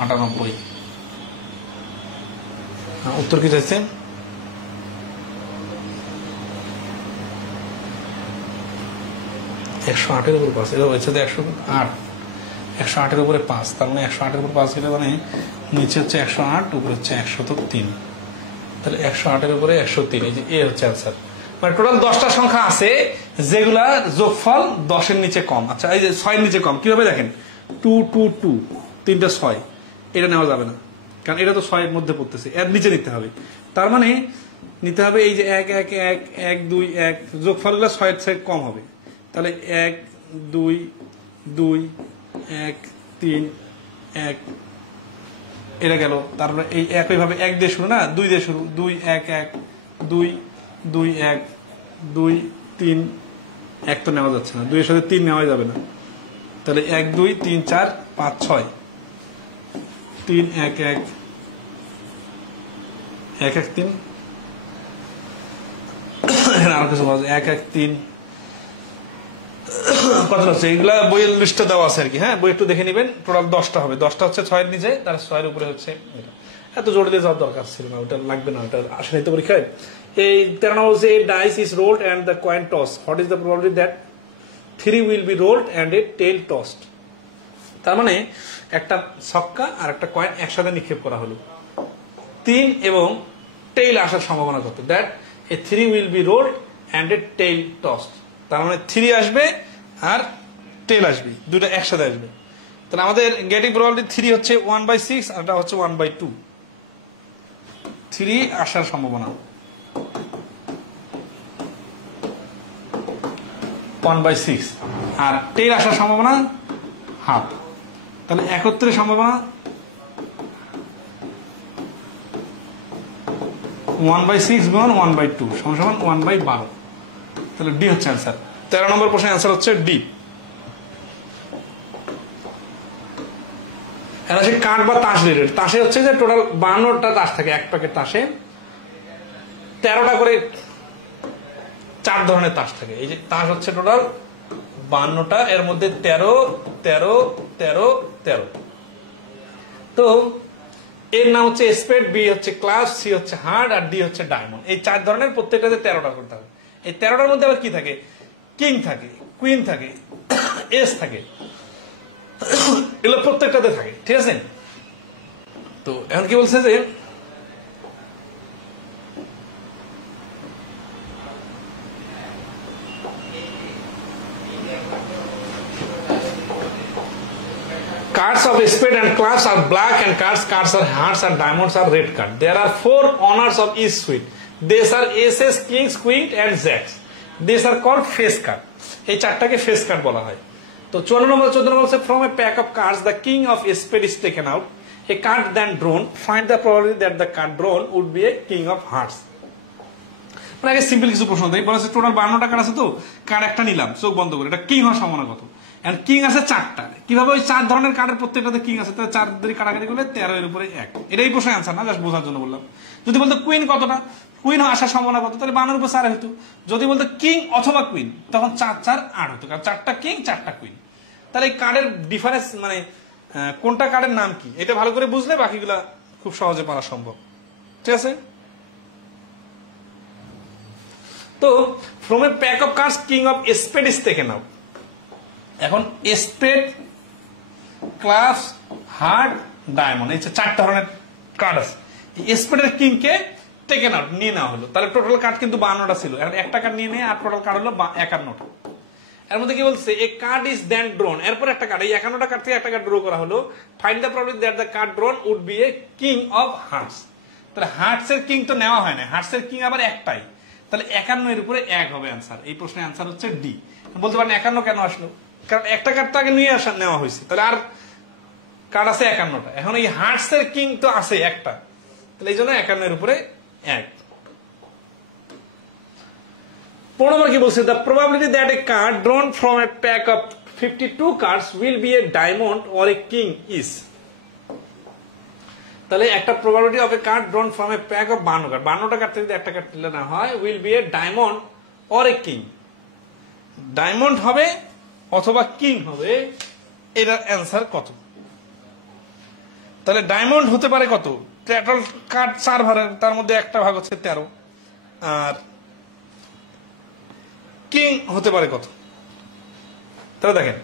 98। উত্তর কি চাইছে? এর উপরে 5, এটা হচ্ছে 108 এর উপরে 5, তার মানে 108 এর উপরে 5 গেলে মানে নিচে হচ্ছে 108, উপরে হচ্ছে 103, তাহলে 108 এর উপরে 103, এই যে এ হচ্ছে অ্যান্সার। মানে টোটাল 10টা সংখ্যা আছে যেগুলা যোগফল 10 এর নিচে কম। আচ্ছা, এই যে 6 এর নিচে কম কিভাবে দেখেন, 2 2 2 তিনটা 6, এটা নেওয়া যাবে না, কারণ এটা তো 6 এর মধ্যে পড়তেছে, এর নিচে নিতে হবে। তার মানে নিতে হবে এই যে 1 1 1 1 2 1, যোগফলগুলো 6 এর থেকে কম হবে। তাহলে 1 2 2 1 3 1, এটা গেল। তারপরে এই একইভাবে 1 দিয়ে শুরু না, 2 দিয়ে শুরু, 2 1 1 2 2 1 2 3 1 তো নেওয়া যাচ্ছে না, 2 এর সাথে 3 নেওয়া যাবে না। তাহলে 1 2 3 4 5 6 3 1 1 1 1 3 আর কিছু 1 1 3 কত হচ্ছে, এগুলা বইয়ের লিস্টে দেওয়া আছে আর কি। হ্যাঁ, বই একটু দেখে নেবেন। টোটাল 10টা হবে, 10টা হচ্ছে 6 এর নিচে, তার 6 এর উপরে হচ্ছে এটা। এত জোর দিয়ে যাওয়ার দরকার ছিল না, ওটা লাগবে না, ওটা আসে নাই তো পরীক্ষায়। এই 13 নম্বর বলছে dice is rolled and the coin toss, what is the probability that 3 will be rolled and a tail tossed. তার মানে একটা ছক্কা আর একটা কয়েন একসাথে নিক্ষেপ করা হলো, 3 এবং টেইল আসার সম্ভাবনা কত? That a 3 will be rolled and a tail tossed. তার মানে 3 আসবে আর টেল আসবে, দুটো একসাথে আসবে। তাহলে আমাদের গেটিং প্রবাবিলিটি 3 হচ্ছে 1/6 আর এটা হচ্ছে 1/2। 3 আসার সম্ভাবনা 1/6 আর টেল আসার সম্ভাবনা হাফ। তাহলে একত্রে সম্ভাবনা 1/6 গুণ 1/2 সমান 1/12। তাহলে ডি হচ্ছে অ্যান্সার। 13 নম্বর প্রশ্নের অ্যান্সার হচ্ছে ডি। এটা হচ্ছে কাঠ বা তাস রিলেটেড। তাসে হচ্ছে যে টোটাল 52টা তাস থাকে এক প্যাকেট তাসে, 13টা করে 4 ধরনের তাস থাকে। এই যে তাস হচ্ছে টোটাল 52টা, এর মধ্যে 13 13 13 13। তো এর নাম হচ্ছে স্পেড, বি হচ্ছে ক্লাস, সি হচ্ছে হার্ড আর ডি হচ্ছে ডায়মন্ড। এই 4 ধরনের প্রত্যেকটাতে 13টা করতে হবে। এই 13টার মধ্যে আবার কি থাকে? কিং থাকে, কুইন থাকে, এস থাকে, এগুলো প্রত্যেকটাতে থাকে, ঠিক আছে? তো এখন কি বলছে যে cards of spade and clubs are black and cards are hearts and diamonds are red card. There are 4 owners of each suite. These are aces, kings, queens and jacks. These are called face card. এই চারটাকে face card বলা হয়। তো 14 নম্বর বলছে from a pack of cards the king of spade is taken out. A card then drawn. Find the probability that the card drawn would be a king of hearts. মানে আগে simple কিছু প্রশ্ন দেই। বলেছে টোটাল 52টা কার্ড আছে, তো card একটা নিলাম চোখ বন্ধ করে, এটা কিং হওয়ার সম্ভাবনা কত? এন্ড কিং আছে 4টা। কিভাবে ওই 4 ধরনের কার্ডের প্রত্যেকটাতে কিং আছে, তাহলে 4 দিয়ে কাটাকাটি করলে 13 এর উপরে 1। এটাই প্রশ্নের অ্যান্সার না, জাস্ট বোঝার জন্য বললাম। যদি বলতো কুইন কতটা, কুইন আসার সম্ভাবনা কত, তাহলে 52 এর উপর 4 হতো। যদি বলতো কিং অথবা কুইন, তখন 4 4 8 হতো, কারণ 4টা কিং 4টা কুইন। তাহলে এই কার্ডের ডিফারেন্স মানে কোনটা কার্ডের নাম কি, এটা ভালো করে বুঝলে বাকিগুলা খুব সহজে পারা সম্ভব, ঠিক আছে? তো from a pack of cards king of spade is taken out. এখন স্পেড, ক্লাস, হার্ট, ডায়মন্ড, এই 4 ধরনের কার্ড আছে। স্পেডের কিং কে টেকেন আউট, নিয়ে নেওয়া হলো। তাহলে টোটাল কার্ড কিন্তু 52টা ছিল, একটা কার্ড নিয়ে নেয় আর টোটাল কার্ড হলো 51টা। এর মধ্যে কি বলছে, এ কার্ড ইজ দেন ড্রন, এরপর একটা কার্ড, এই 51টা কার্ড থেকে একটা কার্ড ড্র করা হলো। Find the probability that the card drawn would be a king of hearts. তাহলে হার্টস এর কিং তো নেওয়া হয় না, হার্টস এর কিং আবার একটাই, তাহলে 51 এর উপরে 1 হবে অ্যান্সার। এই প্রশ্নের অ্যান্সার হচ্ছে ডি। বলতে পারেন 51 কেন আসলো, কারণ একটা কার্ড তো আগে নিয়ে নেওয়া হয়েছে, তাহলে আর কার্ড আছে 51টা। এখন এই হার্টস এর কিং তো আছে একটা, তাহলে এই জন্য 51 এর উপরে 1। 15 নম্বর কি বলছে, the probability that a card drawn from a pack of 52 cards will be a diamond or a king is. তাহলে একটা probability of a card drawn from a pack of 52 card, 52টা কার্ড থেকে একটা card তুলে না হয়, will be a diamond or a king, diamond হবে অথবা কিং হবে, এটার অ্যান্সার কত? তাহলে ডায়মন্ড হতে পারে কত, টোটাল কার্ড 4 ভাগের, তার মধ্যে একটা ভাগ হচ্ছে 13, আর কিং হতে পারে কত? তাহলে দেখেন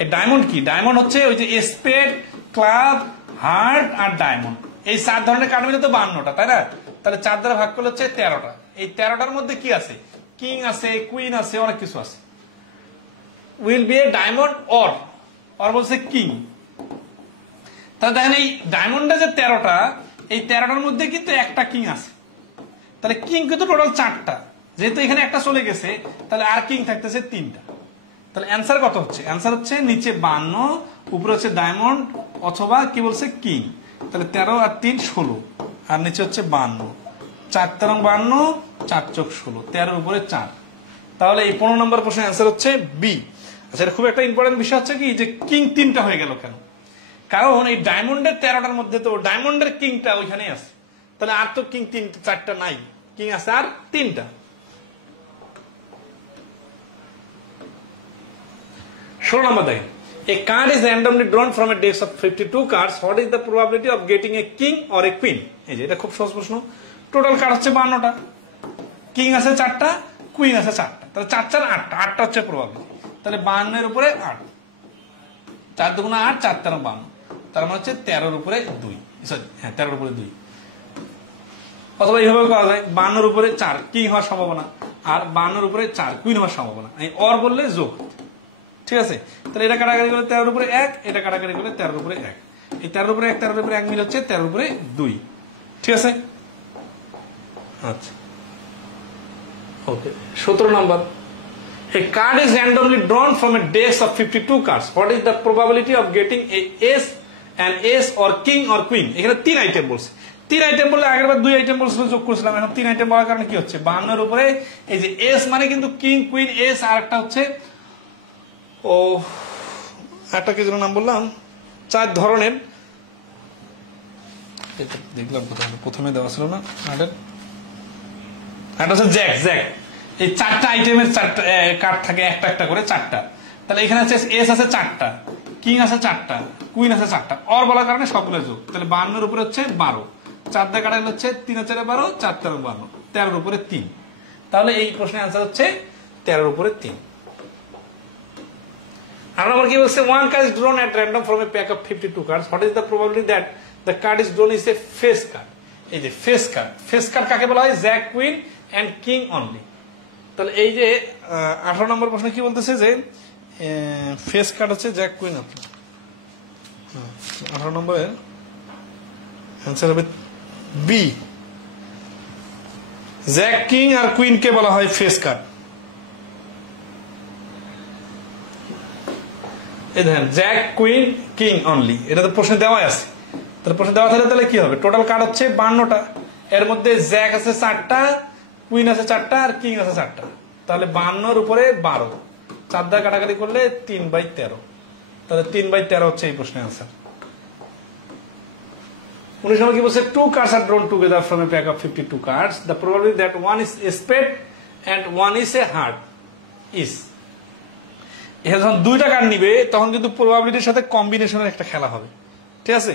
এই ডায়মন্ড কি, ডায়মন্ড হচ্ছে ওই যে স্পেড, ক্লাব, হার্ট আর ডায়মন্ড, এই 4 ধরনের কার্ড মিলে তো 52টা, তাই না? তাহলে 4 দ্বারা ভাগ করলে হচ্ছে 13টা। এই 13টার মধ্যে কি আছে, কিং আছে, কুইন আছে, অনেক কিছু আছে। Will be a diamond or বলছে কিং। তাহলে দেখেন এই ডায়মন্ডে যে 13টা, এই 13টার মধ্যে কিন্তু একটা কিং আছে, তাহলে কিং কিন্তু টোটাল 4টা, যেহেতু এখানে একটা চলে গেছে তাহলে আর কিং থাকতেছে 3টা। তাহলে অ্যান্সার কত হচ্ছে, অ্যান্সার হচ্ছে নিচে 52, উপরে হচ্ছে ডায়মন্ড অথবা কি বলছে কিং। তাহলে 13 আর 3 16, আর নিচে হচ্ছে 52, 4 13 52, 4 চোখ 16, 13 উপরে 4। তাহলে এই 15 নম্বর প্রশ্নের অ্যান্সার হচ্ছে বি। আচ্ছা, খুব একটা ইম্পর্টেন্ট বিষয় হচ্ছে কি, যে কিং 3টা হয়ে গেল কেন, কারণ এই ডায়মন্ডের 13টার মধ্যে তো ডায়মন্ডের কিংটা ওইখানেই আছে, তাহলে আর তো কিং 4টা নাই, কিং আছে আর 3টা। 16 নম্বর দেখেন, a card is randomly drawn from a deck of 52 cards, what is the probability of getting a king or a queen? এই যে এটা খুব সহজ প্রশ্ন। টোটাল কার্ড হচ্ছে 52টা, কিং আছে 4টা, কুইন আছে 4টা, তাহলে 4 4 8টা, 8টা হচ্ছে প্রবাবিলিটি। তাহলে 52 এর উপরে 8, 4 দুগুণা 8, 4 13 52, তার মানে হচ্ছে 13 এর উপরে 2, সরি হ্যাঁ 13 এর উপরে 2। অথবা এইভাবে করা যায়, 52 এর উপরে 4 কিং হওয়ার সম্ভাবনা, আর 52 এর উপরে 4 কুইন হওয়ার সম্ভাবনা, এই অর বললে যোগ, ঠিক আছে? তাহলে এটা কাটাকাটি করলে 13 এর উপরে 1, এটা কাটাকাটি করলে 13 এর উপরে 1, এই 13 এর উপরে 1 13 এর উপরে 1 মিল হচ্ছে 13 এর উপরে 2, ঠিক আছে? আচ্ছা ওকে। 17 নম্বর, a card is randomly drawn from a deck of 52 cards, what is the probability of getting a ace, an ace or king or queen? এখানে 3 আইটেম বলছে, 3 আইটেম বললে আগের বার 2 আইটেম বলছিল, যোগ করেছিলাম, এখন 3 আইটেম বলার কারণে কি হচ্ছে, 52 এর উপরে এই যে এস মানে কিন্তু কিং কুইন এস, আর একটা হচ্ছে ও একটা কি যেন নাম বললাম, 4 ধরনের, দেখলাম প্রথমে দেওয়া ছিল না, একটা হচ্ছে জ্যাক, জ্যাক, এই 4টা আইটেমের 4টা কার্ড থাকে, একটা একটা করে 4টা। তাহলে এখানে আছে এস আছে 4টা, কিং আছে 4টা, কুইন আছে 4টা, অর বলার কারণে সবগুলো যোগ, তাহলে 52 এর উপরে হচ্ছে 12, 4 দিয়ে কাটা হচ্ছে 3 4 12, 4 13 12, 13 এর উপরে 3। তাহলে এই প্রশ্নের অ্যান্সার হচ্ছে 13 এর উপরে 3। আর আবার কি বলছে, one card is drawn at random from a pack of 52 cards, what is the probability that the card is drawn is a face card? এই যে ফেস কার্ড, ফেস কার্ড কাকে বলা হয়, jack queen and king only. তাহলে এই যে 18 নম্বর প্রশ্ন কি বলতেছে, যে ফেস কার্ড হচ্ছে জ্যাক কুইন, আপনার 18 নম্বরের অ্যান্সার হবে বি, জ্যাক কিং আর কুইন কে বলা হয় ফেস কার্ড। এই দেখেন জ্যাক কুইন কিং অনলি, এটা তো প্রশ্নে দেওয়াই আছে, তাহলে প্রশ্নে দেওয়া থাকলে তাহলে কি হবে, টোটাল কার্ড হচ্ছে 52টা, এর মধ্যে জ্যাক আছে 4টা, কুইন আছে 4টা, আর কিং আছে 4টা, তাহলে 52 এর উপরে 12, 4 দিয়ে কাটাকাটি করলে 3/13, তাহলে 3/13 হচ্ছে এই প্রশ্নের আনসার। 19 নম্বর কি বলছে, 2 cards are drawn together from a pack of 52 cards, the probability that one is a spade and one is a heart is, এখানে যখন 2টা কার্ড নিবে তখন কিন্তু প্রবাবিলিটির সাথে কম্বিনেশনের একটা খেলা হবে, ঠিক আছে?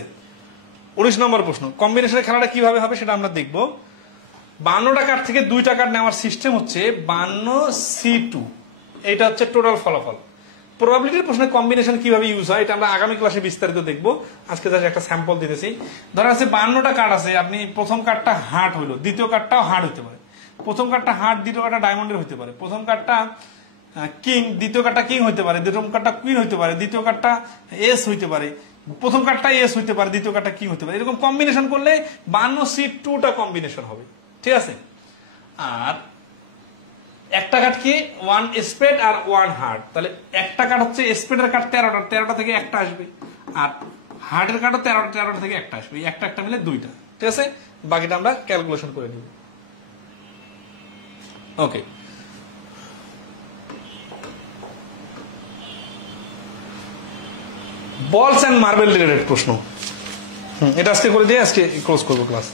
19 নম্বর প্রশ্ন, কম্বিনেশনের খেলাটা কিভাবে হবে সেটা আমরা দেখব। 52টা কার্ড থেকে 2টা কার্ড নেওয়ার সিস্টেম হচ্ছে 52 C2, এটা হচ্ছে টোটাল ফলাফল। প্রবাবিলিটির প্রশ্নে কম্বিনেশন কিভাবে ইউজ হয় এটা আমরা আগামী ক্লাসে বিস্তারিত দেখবো। আজকে জাস্ট একটা স্যাম্পল দিতেছি। ধরা আছে 52টা কার্ড আছে, আপনি প্রথম কার্ডটা হার্ট হইলো, দ্বিতীয় কার্ডটাও হার্ট হতে পারে, প্রথম কার্ডটা হার্ট, দ্বিতীয় কার্ডটা ডায়মন্ডের হতে পারে, প্রথম কার্ডটা কিং, দ্বিতীয় কার্ডটা কিং হইতে পারে, দ্বিতীয় কার্ডটা কুইন হইতে পারে, দ্বিতীয় কার্ডটা এস হইতে পারে, প্রথম কার্ডটা এস হইতে পারে, দ্বিতীয় কার্ডটা কিং হইতে পারে। এরকম কম্বিনেশন করলে 52 সিট 2টা কম্বিনেশন হবে, ঠিক আছে। আর একটা কার্ড কি 1 স্পেড আর 1 হার্ট, তাহলে একটা কার্ড হচ্ছে স্পেডের কার্ড 13টা থেকে একটা আসবে, আর হার্টের কার্ডও 13টা থেকে একটা আসবে, একটা একটা মিলে 2টা, ঠিক আছে। বাকিটা আমরা ক্যালকুলেশন করে নিব। ওকে, বলস এন্ড মার্বেল রিলেটেড প্রশ্ন, এটা আজকে করে দিয়ে আজকে ক্লোজ করবো ক্লাস।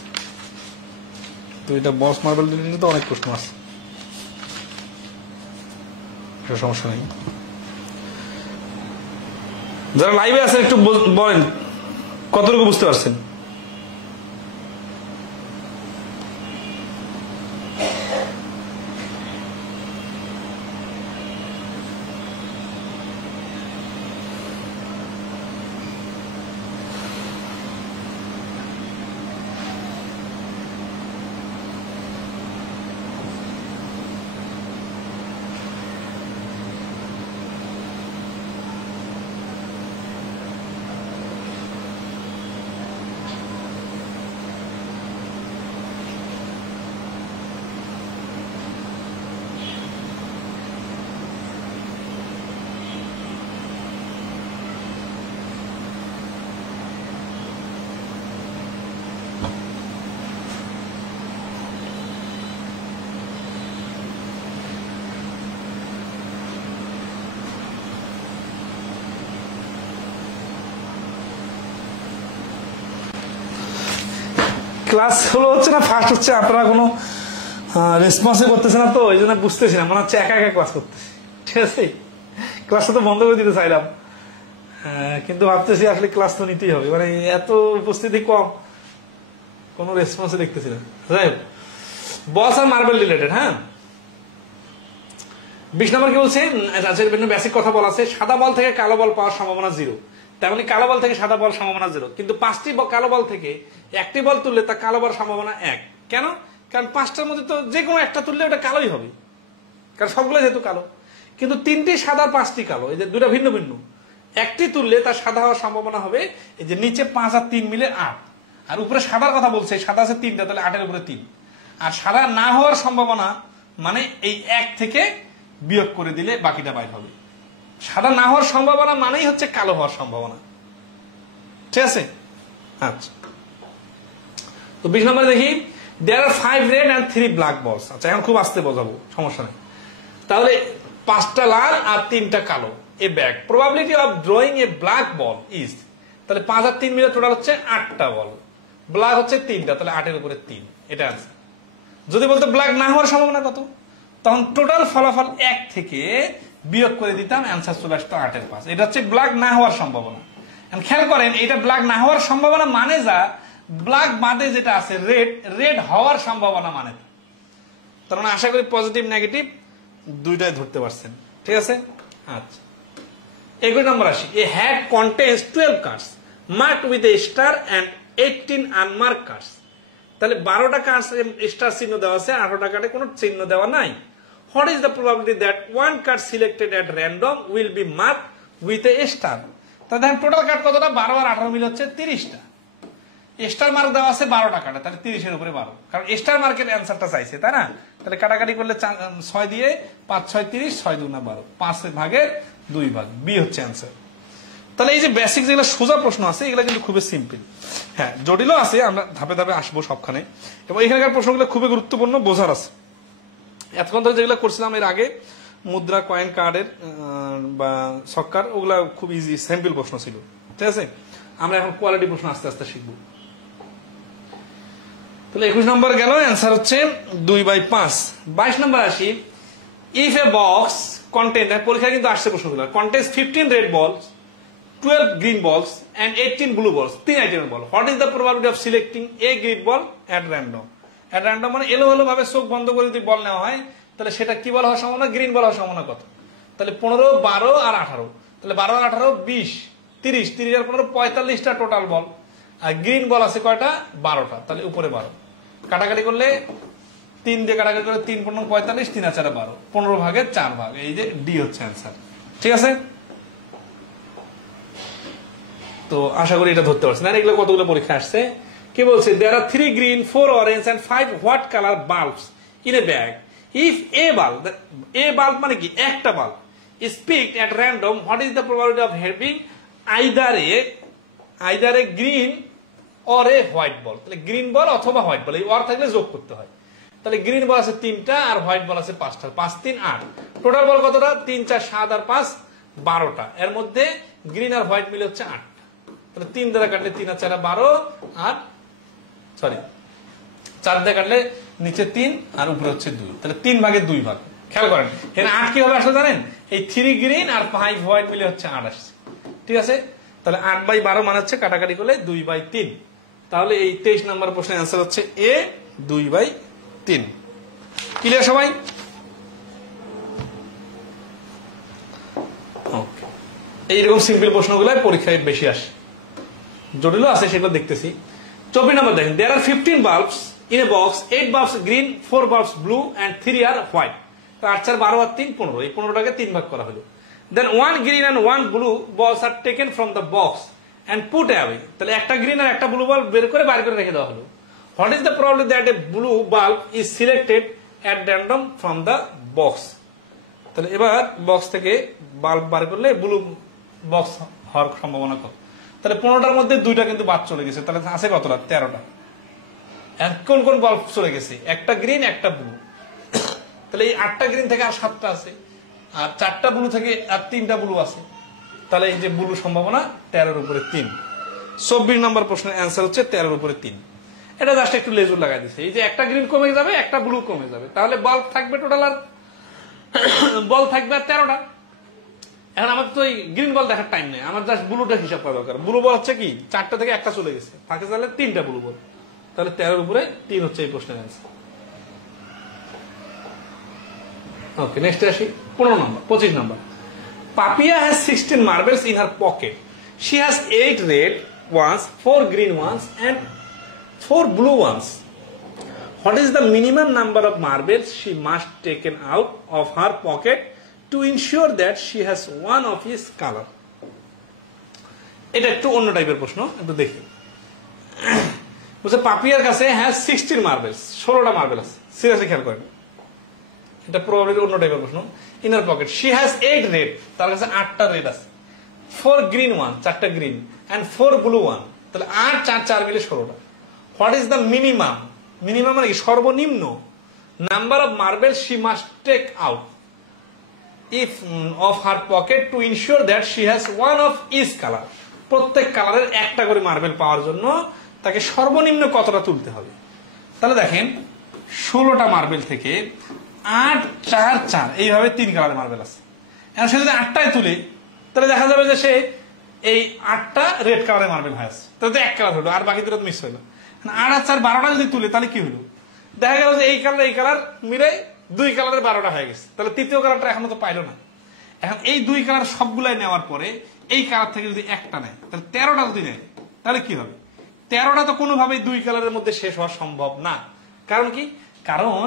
তো এটা বলস মার্বেল রিলেটেড তো অনেক প্রশ্ন আছে, সমস্যা নেই। যারা লাইভে আছেন একটু বলেন কতটুকু বুঝতে পারছেন। ক্লাস হলো হচ্ছে না, ফার্স্ট হচ্ছে আপনারা কোনো রেসপন্সই করতেছে না, তো এই জন্য বুঝতেছি না, মনে হচ্ছে একা একা ক্লাস করতেছি, ঠিক আছে। ক্লাসটা তো বন্ধ করে দিতে চাইলাম, কিন্তু ভাবতেছি আসলে ক্লাস তো নিতেই হবে, মানে এত উপস্থিতি কম, কোনো রেসপন্সই দেখতেছি না। যাই হোক, বলস আর মার্বেল রিলেটেড, হ্যাঁ। 20 নম্বর কি বলছে, বেসিক কথা বলা আছে, সাদা বল থেকে কালো বল পাওয়ার সম্ভাবনা 0, তার মানে কালো বল থেকে সাদা বল সম্ভাবনা 0, কিন্তু 5টি কালো বল থেকে একটি বল তুললে তা কালো বল সম্ভাবনা 1। কেন? কারণ 5টার মধ্যে তো যে কোনো একটা তুললে ওটা কালোই হবে, কারণ সবগুলো যেহেতু কালো। কিন্তু 3টি সাদা 5টি কালো, এই যে দুটা ভিন্ন ভিন্ন, একটি তুললে তার সাদা হওয়ার সম্ভাবনা হবে, এই যে নিচে 5 আর 3 মিলে 8, আর উপরে সাদার কথা বলছে, সাদা আছে 3টা, তাহলে 8-এর উপরে 3। আর সাদা না হওয়ার সম্ভাবনা মানে এই 1 থেকে বিয়োগ করে দিলে বাকিটা বাইর হবে। সাদা না হওয়ার সম্ভাবনা মানেই হচ্ছে কালো হওয়ার সম্ভাবনা, ঠিক আছে। আচ্ছা, তো 20 নম্বরে দেখি, there are 5 red and 3 black balls। আচ্ছা, এখন খুব আস্তে বোঝাবো, সমস্যা নেই। তাহলে 5টা লাল আর 3টা কালো, a bag probability of drawing a black ball is, তাহলে 5 আর 3 মিলে টোটাল হচ্ছে 8টা বল, ব্ল্যাক হচ্ছে 3টা, তাহলে 8-এর উপরে 3, এটা আছে। যদি বলতো ব্ল্যাক না হওয়ার সম্ভাবনা কত, তখন টোটাল ফলাফল 1 থেকে বিয়োগ করে দিতাম, অ্যান্সার চলে আসতো 8-এর 5। এটা হচ্ছে ব্ল্যাক না হওয়ার সম্ভাবনা। খেয়াল করেন, এটা ব্ল্যাক না হওয়ার সম্ভাবনা মানে যা, ব্ল্যাক বাদে যেটা আছে রেড, রেড হওয়ার সম্ভাবনা মানে। তার মানে আশা করি পজিটিভ নেগেটিভ দুইটাই ধরতে পারছেন, ঠিক আছে। আচ্ছা, 21 নম্বর আসি, a had contains 12 cards marked with a star and 18 unmarked cards. তাহলে 12টা কার্ড স্টার চিহ্ন দেওয়া আছে, 18টা কার্ডে কোনো চিহ্ন দেওয়া নাই। What is the probability that one card selected at random will be marked with a star. তাহলে দেখেন টোটাল কার্ড কতটা, 12 আর 18 মিলে হচ্ছে 30টা। স্টার মার্ক দেওয়া আছে 12টা কার্ডে, তাহলে 30-এর উপরে 12, কারণ স্টার মার্কের অ্যান্সারটা চাইছে, তাই না। তাহলে কাটাকাটি করলে 6 দিয়ে 5 6 30, 6 2 12, 5 ভাগের 2 ভাগ, বি হচ্ছে অ্যান্সার। তাহলে এই যে বেসিক যেগুলো সোজা প্রশ্ন আছে, এগুলো কিন্তু খুবই সিম্পল। হ্যাঁ, জটিলও আছে, আমরা ধাপে ধাপে আসবো সবখানে, এবং এখানকার প্রশ্নগুলো খুবই গুরুত্বপূর্ণ, বোঝার আছে। এতক্ষণ ধরে যেগুলো করছিলাম এর আগে, মুদ্রা, কয়েন, কার্ডের বা ছক্কার, ওগুলা খুব ইজি সিম্পল প্রশ্ন ছিল, ঠিক আছে। আমরা এখন কোয়ালিটি প্রশ্ন আস্তে আস্তে শিখবো। তাহলে 21 নম্বর গেল, অ্যান্সার হচ্ছে 2/5। 22 নম্বর আসি, ইফ এ বক্স কন্টেন্ট, পরীক্ষা কিন্তু আসছে প্রশ্নগুলো, কন্টেন্টস 15 রেড বলস, 12 গ্রিন বলস এন্ড 18 ব্লু বলস, 3 আইটেমের ball, what is the probability of selecting a green ball at random. At random মানে এলোমেলো ভাবে চোখ বন্ধ করে যদি বল নেওয়া হয়, তাহলে সেটা কি বল হওয়ার সম্ভাবনা, গ্রিন বল হওয়ার সম্ভাবনা কত। তাহলে 15, 12 আর 18, তাহলে 12 আর 18 20, 30, 30 আর 15 45টা টোটাল বল। আর গ্রিন বল আছে কয়টা? 12টা, তাহলে উপরে 12। কাটাকাটি করলে 3 দিয়ে কাটাকাটি করলে 3 15 45, 3 আর 4 12, 15 ভাগের 4 ভাগ। এই যে ডি হচ্ছে অ্যান্সার। ঠিক আছে, তো আশা করি এটা ধরতে পারছেন। আর এগুলো কতগুলো পরীক্ষা আসছে। কি বলছে? There are 3 green, 4 orange and 5 white colour bulbs in a bag. If a bulb, a bulb মানে কি? একটা bulb, is picked at random, what is the probability of having either a green or a white ball? তাহলে green বল অথবা white ball, এই or থাকলে যোগ করতে হয়। তাহলে গ্রিন বল আছে 3টা আর হোয়াইট বল আছে 5টা, 5 3 8, টোটাল বল কতটা? 3 4 7 আর 5 12টা। এর মধ্যে গ্রিন আর হোয়াইট মিলে হচ্ছে 8। তাহলে 3 দ্বারা কাটলে 3 আর 4 12, আর সরি 4 দিয়ে কাটলে নিচে 3 আর উপরে হচ্ছে 2, তাহলে 3 ভাগের 2 ভাগ। খেয়াল করেন এখানে 8 কিভাবে আসলে জানেন? এই 3 গ্রিন আর 5 হোয়াইট মিলে হচ্ছে 8 আসছে। ঠিক আছে, তাহলে 8/12 মানে হচ্ছে কাটাকাটি করলে 2/3। তাহলে এই 23 নম্বর প্রশ্নের অ্যান্সার হচ্ছে এ, 2/3। ক্লিয়ার সবাই? ওকে, এইরকম সিম্পল প্রশ্নগুলো পরীক্ষায় বেশি আসে, জটিল আছে সেগুলো দেখতেছি। 24 নম্বর দেখেন, there are 15 bulbs in a box, 8 bulbs green, 4 bulbs blue and 3 are white. তো 8 4 12 আর 3 15, এই 15টাকে 3 ভাগ করা হলো। Then one green and one blue balls are taken from the box and put away. তাহলে একটা গ্রিন আর একটা ব্লু বাল্ব বের করে বাইরে করে রেখে দেওয়া হলো। What is the probability that a blue bulb is selected at random from the box? তাহলে এবার বক্স থেকে বাল্ব বার করলে ব্লু বক্স হওয়ার সম্ভাবনা কত? তাহলে 15টার মধ্যে 2টা কিন্তু বাদ চলে গেছে, তাহলে আছে কতটা? 13টা। আর কোন কোন বাল্ব চলে গেছে? একটা গ্রিন একটা ব্লু। তাহলে এই 8টা গ্রিন থেকে আর 7টা আছে, আর 4টা ব্লু থেকে আর 3টা ব্লু আছে। তাহলে এই যে ব্লু সম্ভাবনা 13-এর উপরে 3। 24 নম্বর প্রশ্নের অ্যান্সার হচ্ছে 13-এর উপরে 3। এটা জাস্ট একটু লেজুর লাগাই দিছে, এই যে একটা গ্রিন কমে যাবে একটা ব্লু কমে যাবে, তাহলে বাল্ব থাকবে টোটাল আর বল থাকবে আর 13টা। এখন আমার তো এই গ্রিন বল দেখার টাইম নেই, আমার জাস্ট ব্লুটা হিসাব করা দরকার। ব্লু বল হচ্ছে কি? 4টা থেকে একটা চলে গেছে, থাকে তাহলে 3টা ব্লু বল। তাহলে 13-এর উপরে 3 হচ্ছে এই প্রশ্নের অ্যান্সার। ওকে, নেক্সট আসি 15 নম্বর, 25 নম্বর। Papia has 16 marbles in her pocket. She has 8 red ones, 4 green ones, and 4 blue ones. What is the minimum number of marbles she must taken out of her pocket to ensure that she has one of his color? এটা একটু অন্য টাইপের প্রশ্ন, একটু দেখি। বলছে পাপিয়ার কাছে হ্যাজ 16 মার্বেলস, 16টা মার্বেল আছে। সিরিয়াসলি খেয়াল করেন, এটা প্রবাবলি অন্য টাইপের প্রশ্ন। In her pocket she has 8 red, তার কাছে 8টা রেড আছে, 4 গ্রিন ওয়ান, 4টা গ্রিন, এন্ড 4 ব্লু ওয়ান, তাহলে 8 4 4 মিলে 16টা। What is the minimum? Minimum মানে কি? সর্বনিম্ন number of marble she must take out if of her pocket to ensure that she has one of each colour. প্রত্যেক কালারের একটা করে মার্বেল পাওয়ার জন্য তাকে সর্বনিম্ন কতটা তুলতে হবে? তাহলে দেখেন 16টা মার্বেল থেকে 8 4 4 এইভাবে 3 কালারের মার্বেল আছে। এখন সে যদি 8টায় তুলে, তাহলে দেখা যাবে যে সে এই 8টা রেড কালারের মার্বেল হয়ে আছে, তাহলে তো 1 কালার হলো, আর বাকি দুটো মিস হলো। 8 আর 4 12টা যদি তুলে, তাহলে কি হলো? দেখা গেল যে এই কালার মিলে 2 কালারের 12টা হয়ে গেছে, তাহলে তৃতীয় কালারটা এখনো তো পাইলো না। এখন এই 2 কালার সবগুলাই নেওয়ার পরে এই কালার থেকে যদি একটা নেয়, তাহলে 13টা যদি নেয়, তাহলে কি হবে? 13টা তো কোনোভাবেই 2 কালারের মধ্যে শেষ হওয়া সম্ভব না। কারণ কি? কারণ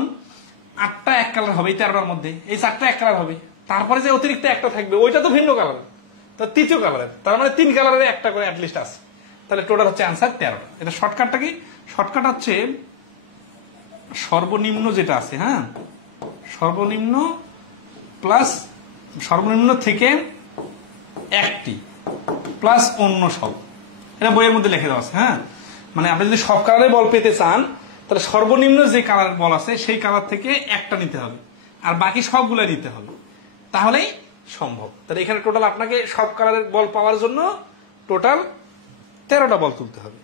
8টা 1 কালার হবে এই 13টার মধ্যে, এই 4টা 1 কালার হবে, তারপরে যে অতিরিক্ত একটা থাকবে ওইটা তো ভিন্ন কালার, তো তৃতীয় কালারের, তার মানে 3 কালারের একটা করে অ্যাটলিস্ট আছে। তাহলে টোটাল হচ্ছে অ্যান্সার 13টা। এটা শর্টকাটটা কি? শর্টকাট হচ্ছে সর্বনিম্ন যেটা আছে, হ্যাঁ, সর্বনিম্ন প্লাস সর্বনিম্ন থেকে একটি প্লাস অন্য সব, এটা বইয়ের মধ্যে লিখে দেওয়া আছে। হ্যাঁ, মানে আপনি যদি সব কালারের বল পেতে চান, তাহলে সর্বনিম্ন যে কালার বল আছে সেই কালার থেকে একটা নিতে হবে, আর বাকি সবগুলো নিতে হবে, তাহলেই সম্ভব। তাহলে এখানে টোটাল আপনাকে সব কালারের বল পাওয়ার জন্য টোটাল 13টা বল তুলতে হবে।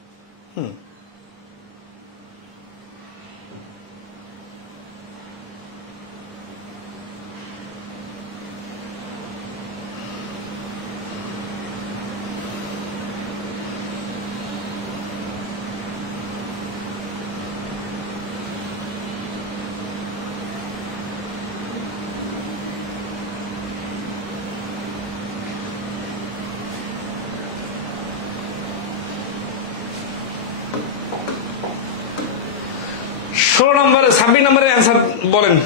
16 নম্বর 26 নম্বরের অ্যান্সার বলেন।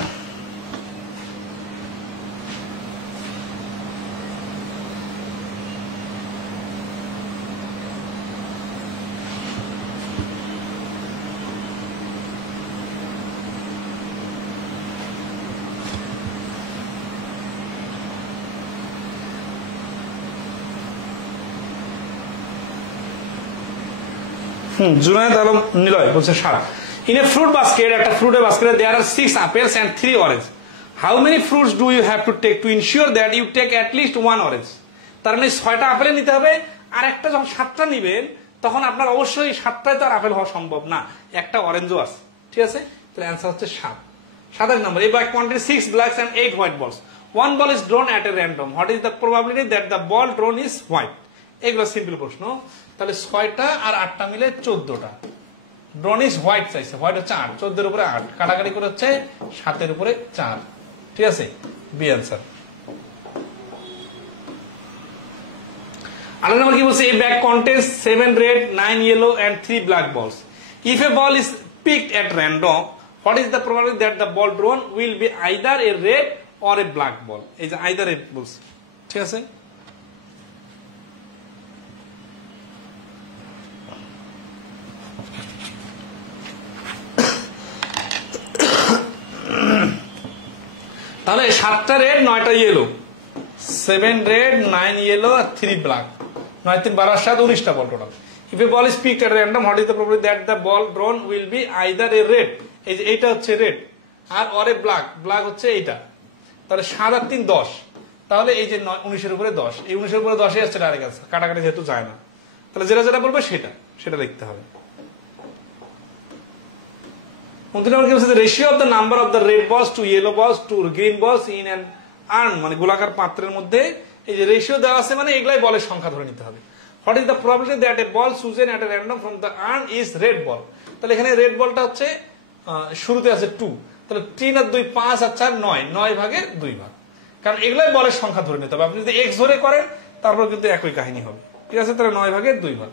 জুনায়েদ আলম নিলয় বলছে 7। In a fruit basket, একটা ফ্রুটের বাস্কেটে there are 6 apples and 3 oranges. How many fruits do you have to take to ensure that you take at least 1 orange? তার মানে 6টা আপেল নিতে হবে, আর একটা যখন 7টা নিবেন তখন আপনার অবশ্যই 7টায় তো আর আপেল হওয়া সম্ভব না, একটা অরেঞ্জও আছে, ঠিক আছে? তাহলে অ্যান্সার হচ্ছে 7। 27 নম্বর, a bag contains 6 blacks and 8 white balls. One ball is drawn at a random. What is the probability that the ball drawn is white? এগুলো সিম্পল প্রশ্ন। তাহলে 6টা আর 8টা মিলে 14টা। ড্রন ইজ হোয়াইট চাইছে, হোয়াইট হচ্ছে 8, 14 এর উপরে 8 কাটাকাটি করে হচ্ছে 7 এর উপরে 4, ঠিক আছে? B answer. আরেক নম্বর কি বলছে, a bag contains 7 red, 9 yellow and 3 black balls. If a ball is picked at random, what is the probability that the ball drawn will be either a red or a black ball? এই যে either red বলছে, ঠিক আছে? তাহলে 7টা red 9টা yellow, 7 red 9 yellow আর 3 black, 9 3 12 7 19টা ball total. If a ball is picked at random, what is the probability that the ball drawn will be either a red, এই যে এইটা হচ্ছে রেড, আর অর এ ব্ল্যাক, ব্ল্যাক হচ্ছে এইটা। তাহলে 7 আর 3 10, তাহলে এই যে 19 এর উপরে 10, এই 19 এর উপরে 10 আসছে ডাইরেক্ট আছে, কাটাকাটি যেহেতু যায় না, তাহলে যেটা যেটা বলবে সেটা লিখতে হবে। Ratio of the number of the red balls to yellow balls to green balls in an urn, মানে গোলাকার পাত্রের মধ্যে এই যে রেশিও দেওয়া আছে, মানে এগুলাই বলের সংখ্যা ধরে নিতে হবে। What is the probability that a ball chosen at a random from the urn is red ball? তাহলে এখানে রেড বলটা হচ্ছে শুরুতে আছে 2, তাহলে 3 আর 2 5 আর 4 9, 9 ভাগে 2 ভাগ, কারণ এগুলাই বলের সংখ্যা ধরে নিতে হবে। আপনি যদি এক্স ধরে করেন তারপর কিন্তু একই কাহিনী হবে, ঠিক আছে? তাহলে 9 ভাগে 2 ভাগ।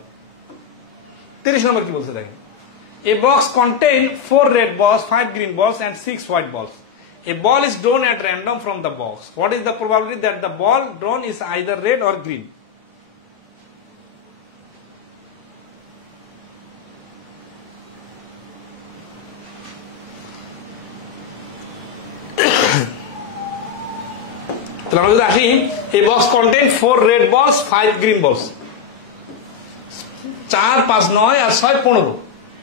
30 নম্বর কি বলছে দেখেন, a box contain 4 red balls, 5 green balls and 6 white balls. A ball is drawn at random from the box. What is the probability that the ball drawn is either red or green? তাহলে আমরা যদি আসি, a box contain 4 red balls, 5 green balls, 4 5 9 আর 6 15,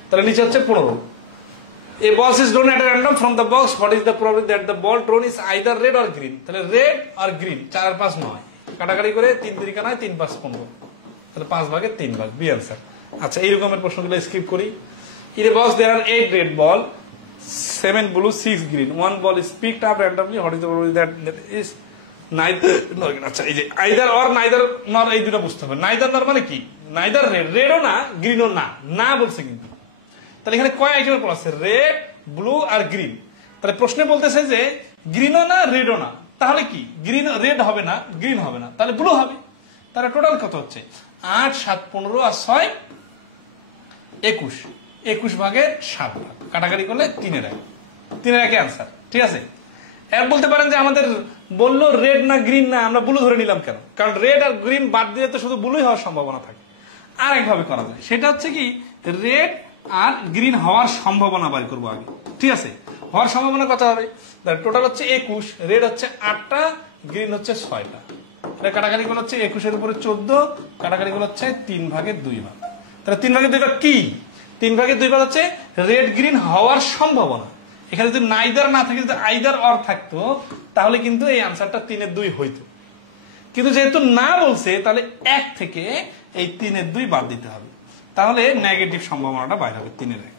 তাহলে নিচে হচ্ছে 15। A ball is drawn at random from the box. What is the probability that the ball drawn is either red or green? তাহলে red or green, 4 5 9 কাটাকাটি করে 3 3 9 3 5 15, তাহলে 5 ভাগে 3 ভাগ, B answer. আচ্ছা, এই রকমের প্রশ্নগুলো স্কিপ করি। In a box there are 8 red ball, 7 blue, 6 green. One ball is picked up randomly. What is the probability that is neither nor? আচ্ছা, এই যে either or neither nor, এই দুটো বুঝতে হবে। neither nor মানে কি? neither red, রেডও না গ্রিনও না বলছে কিন্তু। তাহলে এখানে কয় আইটেমের পর আছে? রেড, ব্লু আর গ্রিন। তাহলে প্রশ্নে বলতেছে যে গ্রিনও না রেডও না, তাহলে কি গ্রিন রেড হবে না, গ্রিন হবে না, তাহলে ব্লু হবে। তাহলে টোটাল কত হচ্ছে? 8 7 15 আর 6 21, 21 ভাগে 7 ভাগ, কাটাকাটি করলে 3 এর 1 অ্যান্সার, ঠিক আছে? এর বলতে পারেন যে আমাদের বললো রেড না গ্রিন না, আমরা ব্লু ধরে নিলাম কেন? কারণ রেড আর গ্রিন বাদ দিলে তো শুধু ব্লুই হওয়ার সম্ভাবনা থাকে। আর একভাবে করা যায়, সেটা হচ্ছে কি রেড আর গ্রিন হওয়ার সম্ভাবনা বাড়ি করবো আগে, ঠিক আছে? হওয়ার সম্ভাবনা কত হবে? টোটাল হচ্ছে 21, রেড হচ্ছে 8টা, গ্রিন হচ্ছে 6টা, কাটাকাটি গুলো হচ্ছে 21 এর উপরে 14, কাটাকাটি গুলো হচ্ছে 3 ভাগে 2 ভাগ। তাহলে 3 ভাগে 2 ভাগ কি? 3 ভাগে 2 ভাগ হচ্ছে রেড গ্রিন হওয়ার সম্ভাবনা। এখানে যদি নাইদার না থাকে, যদি আইদার অর থাকতো, তাহলে কিন্তু এই আনসারটা 3 এর 2 হইতো। কিন্তু যেহেতু না বলছে, তাহলে 1 থেকে এই 3 এর 2 বাদ দিতে হবে, তাহলে নেগেটিভ সম্ভাবনাটা বাইরে হবে 3 এর 1,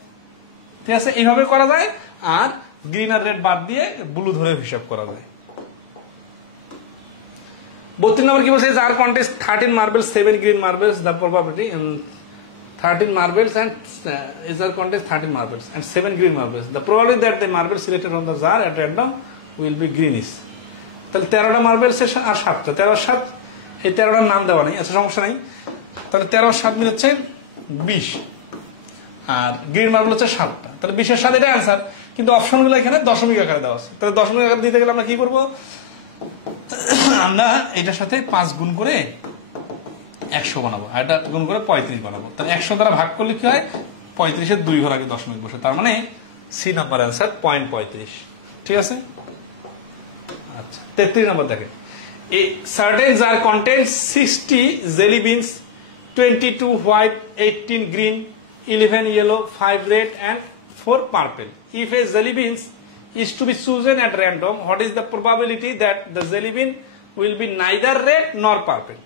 ঠিক আছে? এইভাবে করা যায়। আর গ্রিন আর রেড বাদ দিয়ে ব্লু ধরে হিসাব করা যায়। 32 নম্বর কি বলছে? যার contains 13 marbles, 7 green marbles, the probability 13 marbles and is there contains 13 marbles and 7 green marbles. The probability that the marbles selected from the jar at random will be greenish. তাহলে 13টা মার্বেলস আর 7টা, 13 7, এই 13টার নাম দেওয়া নেই, আচ্ছা সমস্যা নাই। তাহলে 13 7 মিলে হচ্ছে 20, আর গ্রিন মার্বেল হচ্ছে 7টা। তাহলে 20-এর 7 এটা অ্যান্সার, কিন্তু অপশনগুলো এখানে দশমিক আকারে দেওয়া আছে। তাহলে দশমিক আকারে দিতে গেলে আমরা কি করবো, আমরা এটার সাথে 5 গুণ করে 100 বানাবো, আর এটা গুণ করে 35 বানাবো। তাহলে 100 দ্বারা ভাগ করলে কি হয়, 35-এর 2 ঘর আগে দশমিক বসে, তার মানে সি নাম্বার অ্যান্সার 0.35। ঠিক আছে। আচ্ছা 33 নম্বর দেখেন, a certain jar contains 60 jelly beans, 22 white, 18 green, 11 yellow, 5 red and 4 purple. If a jelly beans is to be chosen at random, what is the probability that the jelly bean will be neither red nor purple?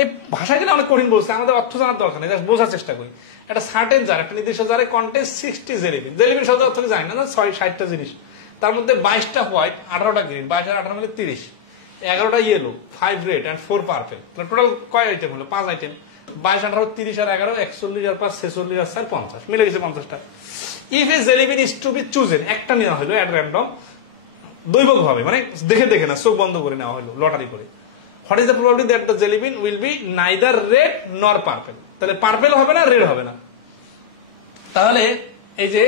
এই ভাষাগুলো অনেক কঠিন বলছে, আমাদের অর্থ জানার দরকার নেই, জাস্ট বোঝার চেষ্টা করি। একটা সার্টেন জার, একটা নির্দিষ্ট জারে কন্টেন্স 60 জেলিবিন। জেলিবিন শব্দ অর্থ জানি না, 60টা জিনিস, তার মধ্যে 22টা হোয়াইট, 18টা গ্রিন, 22 আর 18 মিলে 30, 11টা yellow, 5 red and 4 purple. Total কয় আইটেম হলো, 5 আইটেম। 22, 18, 30 আর 11, 41 আর 5, 46 আর 4, 50, মিলে গেছে 50টা। If a jellybean is to be chosen, একটা নেওয়া হলো এট র্যান্ডম, দৈবক ভাবে, মানে দেখে দেখে না, চোখ বন্ধ করে নেওয়া হলো, লটারি করে। What is the probability that the jelly bean will be neither red nor purple? তাহলে পার্পল হবে না, রেড হবে না। তাহলে এই যে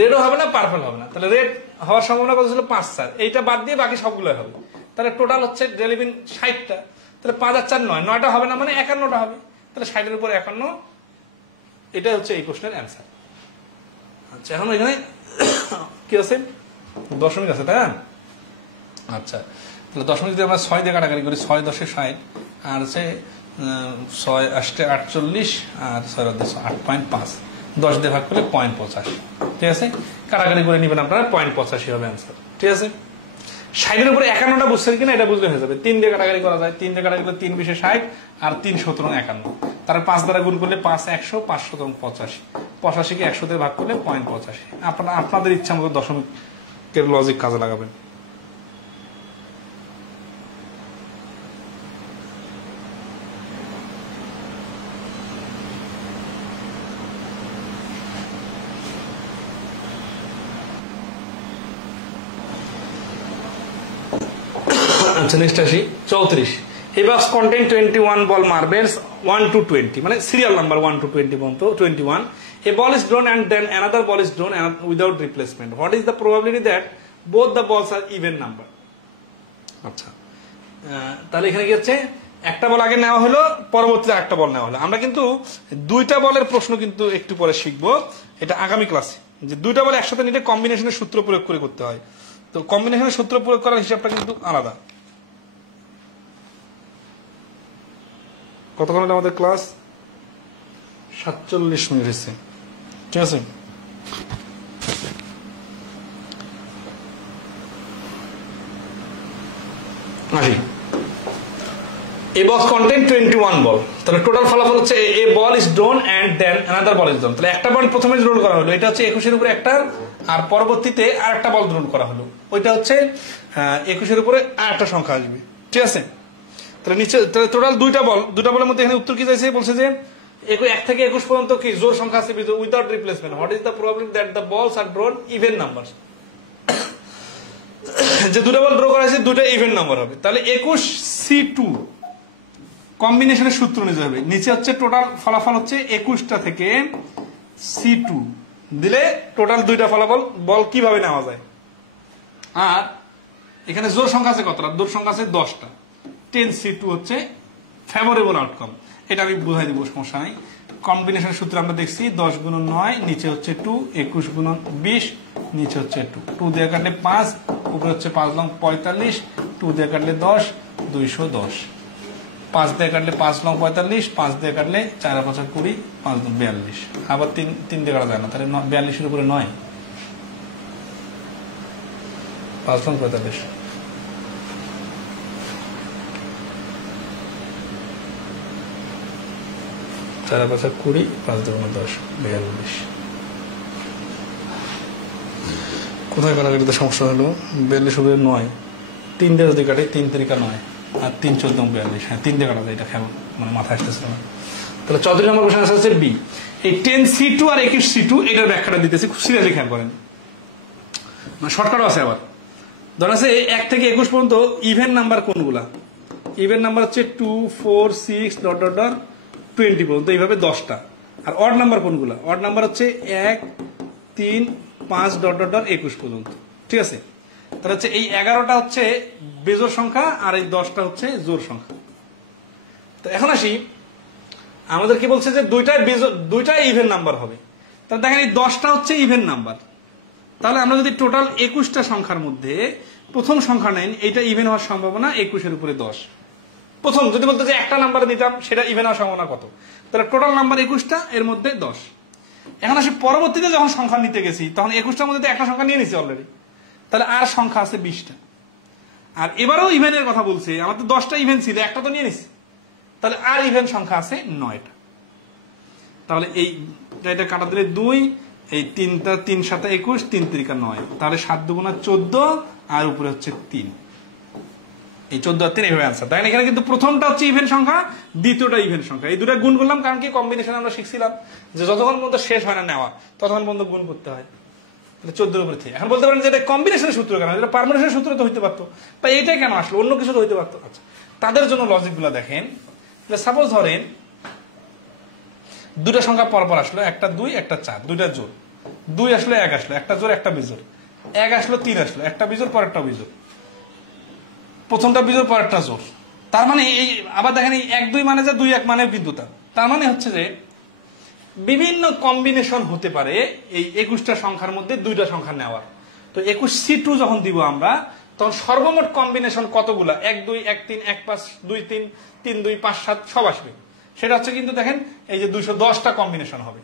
রেডও হবে না, পার্পল হবে না, তাহলে রেড হওয়ার সম্ভাবনা কত ছিল, 5, 4। এইটা বাদ দিয়ে বাকি সবগুলো হবে। তাহলে টোটাল হচ্ছে জেলি বিন 60টা, তাহলে 5 আর 4 9, 9টা হবে না, মানে 51টা হবে। তাহলে 60-এর উপর 51, এটা হচ্ছে এই প্রশ্নের অ্যান্সার। আচ্ছা এখন এখানে কি আছে, দশমিক আছে, তাই না? আচ্ছা তাহলে দশমিক যদি আমরা 6 দিয়ে কাটাকাটি করি, 6 10 60, আর হচ্ছে 6 8 48 আর 6 8.5, 10 দিয়ে ভাগ করলে 0.85। ঠিক আছে, কাটাকাটি করে নেবেন আপনারা, 0.85 হবে অ্যান্সার। ঠিক আছে, 60-এর উপরে 51টা বুঝছেন কিনা এটা বুঝলে হয়ে যাবে। 3 দিয়ে কাটাকাটি করা যায়, 3 দিয়ে কাটাকাটি করলে 3 20 60 আর 3 17 51, তার 5 দ্বারা গুণ করলে 5 100, 5 17 85, 85 কে 100 দিয়ে ভাগ করলে 0.85। আপনারা আপনাদের ইচ্ছা মতো দশমিকের লজিক কাজে লাগাবেন। আচ্ছা নেক্সট আসি 34। A box contain 21 ball marbles 1 to 20, মানে সিরিয়াল নাম্বার 1 to 20 পর্যন্ত 21. A ball is drawn and then another ball is drawn without replacement. What is the probability that both the balls are even number? আচ্ছা তাহলে এখানে কি হচ্ছে, একটা বল আগে নেওয়া হলো, পরবর্তীতে একটা বল নেওয়া হলো। আমরা কিন্তু দুইটা বলের প্রশ্ন কিন্তু একটু পরে শিখবো, এটা আগামী ক্লাসে, যে দুইটা বল একসাথে নিলে কম্বিনেশনের সূত্র প্রয়োগ করে করতে হয়। তো কম্বিনেশনের সূত্র প্রয়োগ করার হিসাবটা কিন্তু আলাদা। কতক্ষণ হলো আমাদের ক্লাস, 47 মিনিট হয়েছে। ঠিক আছে, আসি। A box contain 21 ball, তাহলে টোটাল ফলাফল হচ্ছে a ball is drawn and then another ball is drawn। তাহলে একটা বল প্রথমে ড্রোন করা হলো, এটা হচ্ছে 21-এর উপরে একটা, আর পরবর্তীতে আরেকটা বল ড্রোন করা হলো, ওইটা হচ্ছে 21-এর উপরে আরেকটা সংখ্যা আসবে। ঠিক আছে, তাহলে নিচে টোটাল দুইটা বলের মধ্যে এখানে উত্তর কি চাইছে, বলছে যে 1 থেকে 21 পর্যন্ত কি জোড় সংখ্যা আছে without replacement. What is the problem that the বলস আর ড্রোন ইভেন নাম্বার, যে দুটো বল ড্র করা হয়েছে দুটো ইভেন্ট নাম্বার হবে। তাহলে 21 C2 কম্বিনেশনের সূত্র নিতে হবে। নিচে হচ্ছে টোটাল ফলাফল হচ্ছে 21টা থেকে C2 দিলে টোটাল দুইটা ফলাফল বল কিভাবে নেওয়া যায়। আর এখানে জোড় সংখ্যা আছে কতটা, জোড় সংখ্যা আছে 10টা, 10 C2 হচ্ছে ফেভারেবল আউটকাম। এটা আমি বুঝাই দিব, সমস্যা নাই। কম্বিনেশনের সূত্র আমরা দেখছি 10 × 9, নিচে হচ্ছে 2, 21 × 20, নিচে হচ্ছে 2 দিয়ে কাটলে 5, উপরে হচ্ছে 5 লং 45, 2 দিয়ে কাটলে 10, 210, 5 দিয়ে কাটলে 5 লং 45, 5 দিয়ে কাটলে 4 5 20, 5 42, আবার 3 দিয়ে কাটা যায় না, তাহলে 42-এর উপরে 9, 5 লং 45, 4 5 20, 5 2 10, 42। কোথায় কাটাকাটিতে সমস্যা হলো, 42 উপরে 9, 3 দিয়ে যদি কাটে 3 3 9 আর 3 14 42, হ্যাঁ 3 দিয়ে কাটা যায়, এটা খেয়াল মানে মাথায় আসতেছিল না। তাহলে 34 নম্বর কোশ্চেন আছে বি। এই 10 C2 আর 21 C2 এটার ব্যাখ্যাটা দিতেছি, খুব সিরিয়াসলি খেয়াল করেন, মানে শর্টকাটও আছে আবার। ধরা আছে 1 থেকে 21 পর্যন্ত ইভেন নাম্বার কোনগুলা, ইভেন নাম্বার হচ্ছে 2 4 6 20 পর্যন্ত, এইভাবে 10টা। আর অড নাম্বার কোনগুলো? অড নাম্বার হচ্ছে 1 3 5 ডট ডট ডট 21 পর্যন্ত। ঠিক আছে, তাহলে হচ্ছে এই 11টা হচ্ছে বেজোড় সংখ্যা আর এই 10টা হচ্ছে জোড় সংখ্যা। তো এখন আসি, আমাদের কি বলছে যে দুইটাই ইভেন নাম্বার হবে। তাহলে দেখেন এই 10টা হচ্ছে ইভেন নাম্বার। তাহলে আমরা যদি টোটাল 21টা সংখ্যার মধ্যে প্রথম সংখ্যা নেন, এটা ইভেন হওয়ার সম্ভাবনা 21 এর উপরে 10। প্রথম যদি বলতে যে একটা নাম্বার দিতাম, সেটা ইভেন হওয়ার সম্ভাবনা কত? তাহলে টোটাল নাম্বার 21টা, এর মধ্যে 10। এখন আসি পরবর্তীতে যখন সংখ্যা নিতে গেছি, তখন 21টার মধ্যে একটা সংখ্যা নিয়ে নিছি অলরেডি, তাহলে আর সংখ্যা আছে 20টা। আর এবারেও ইভেনের কথা বলছে, আমার তো 10টা ইভেন ছিল, একটা তো নিয়ে নিছি, তাহলে আর ইভেন সংখ্যা আছে 9টা। তাহলে এই এটা কাটা দিলে 2, এই 3টা 3 7 21, 3 3 9, তাহলে 7 2 14 আর উপরে হচ্ছে 3, এই 14 আর 3 এইভাবে आंसर। দেখেন এখানে কিন্তু প্রথমটা হচ্ছে ইভেন সংখ্যা, দ্বিতীয়টা ইভেন সংখ্যা, এই দুটো গুণ করলাম, কারণ কি কম্বিনেশন আমরা শিখছিলাম যে যতক্ষণ পর্যন্ত শেষ হয় না নেওয়া, ততক্ষণ পর্যন্ত গুণ করতে হয়। 14 এর উপরে 3। এখন বলতে পারেন যে এটা কম্বিনেশনের সূত্র কেন, এটা পারমুটেশনের সূত্র তো হইতে পারতো, বা এইটাই কেন আসলো, অন্য কিছু তো হইতে পারতো। আচ্ছা, তাদের জন্য লজিকগুলো দেখেন। যে সাপোজ ধরেন দুটো সংখ্যা পরপর আসলো, একটা 2 একটা 4, দুইটা জোড়, 2 আসলো 1 আসলো, একটা জোড় একটা বিজোড়, 1 আসলো 3 আসলো, একটা বিজোড় পরেরটা বিজোড়, প্রথমটা বিজোড় পরেরটা জোড়। তার মানে এই আবার দেখেন এই 1 2 মানে যে 2 1 মানে কিন্তু তার মানে হচ্ছে যে বিভিন্ন কম্বিনেশন হতে পারে এই 21টা সংখ্যার মধ্যে দুইটা সংখ্যা নেওয়ার। তো 21C2 যখন দিব আমরা, তখন সর্বমোট কম্বিনেশন কতগুলা? 1 2 1 3 1 5 2 3 3 2 5 7 সব আসবে। সেটা হচ্ছে কিন্তু দেখেন এই যে 210টা কম্বিনেশন হবে।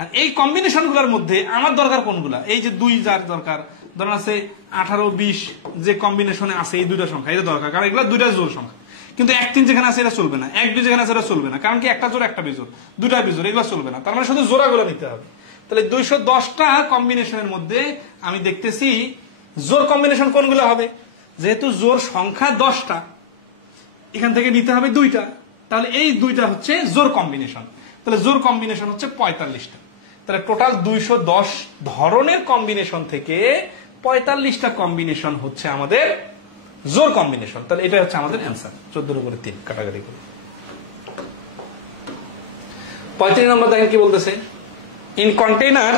আর এই কম্বিনেশন গুলোর মধ্যে আমার দরকার কোনগুলা? এই যে 2 যার দরকার, ধরেন আছে 18 20 যে কম্বিনেশনে আছে এই দুইটা সংখ্যা, এটা দরকার, কারণ এগুলো দুইটা জোড় সংখ্যা। কিন্তু 1 3 যেখানে আছে এটা চলবে না, 1 2 যেখানে আছে এটা চলবে না, কারণ কি একটা জোড় একটা বিজোড়, দুইটা বিজোড়, এগুলো চলবে না। তার মানে শুধু জোড়াগুলো নিতে হবে। তাহলে 210টা কম্বিনেশনের মধ্যে আমি দেখতেছি জোড় কম্বিনেশন কোনগুলো হবে? যেহেতু জোড় সংখ্যা 10টা, এখান থেকে নিতে হবে 2টা, তাহলে এই 2টা হচ্ছে জোড় কম্বিনেশন। তাহলে জোড় কম্বিনেশন হচ্ছে 45টা। তাহলে টোটাল 210 ধরনের কম্বিনেশন থেকে 45টা কম্বিনেশন হচ্ছে আমাদের জোড় কম্বিনেশন। তাহলে এটা হচ্ছে আমাদের অ্যান্সার। 14 এর উপরে 3 কাটাকাটি করে 35 নম্বর দেখেন কি বলতেছে। In container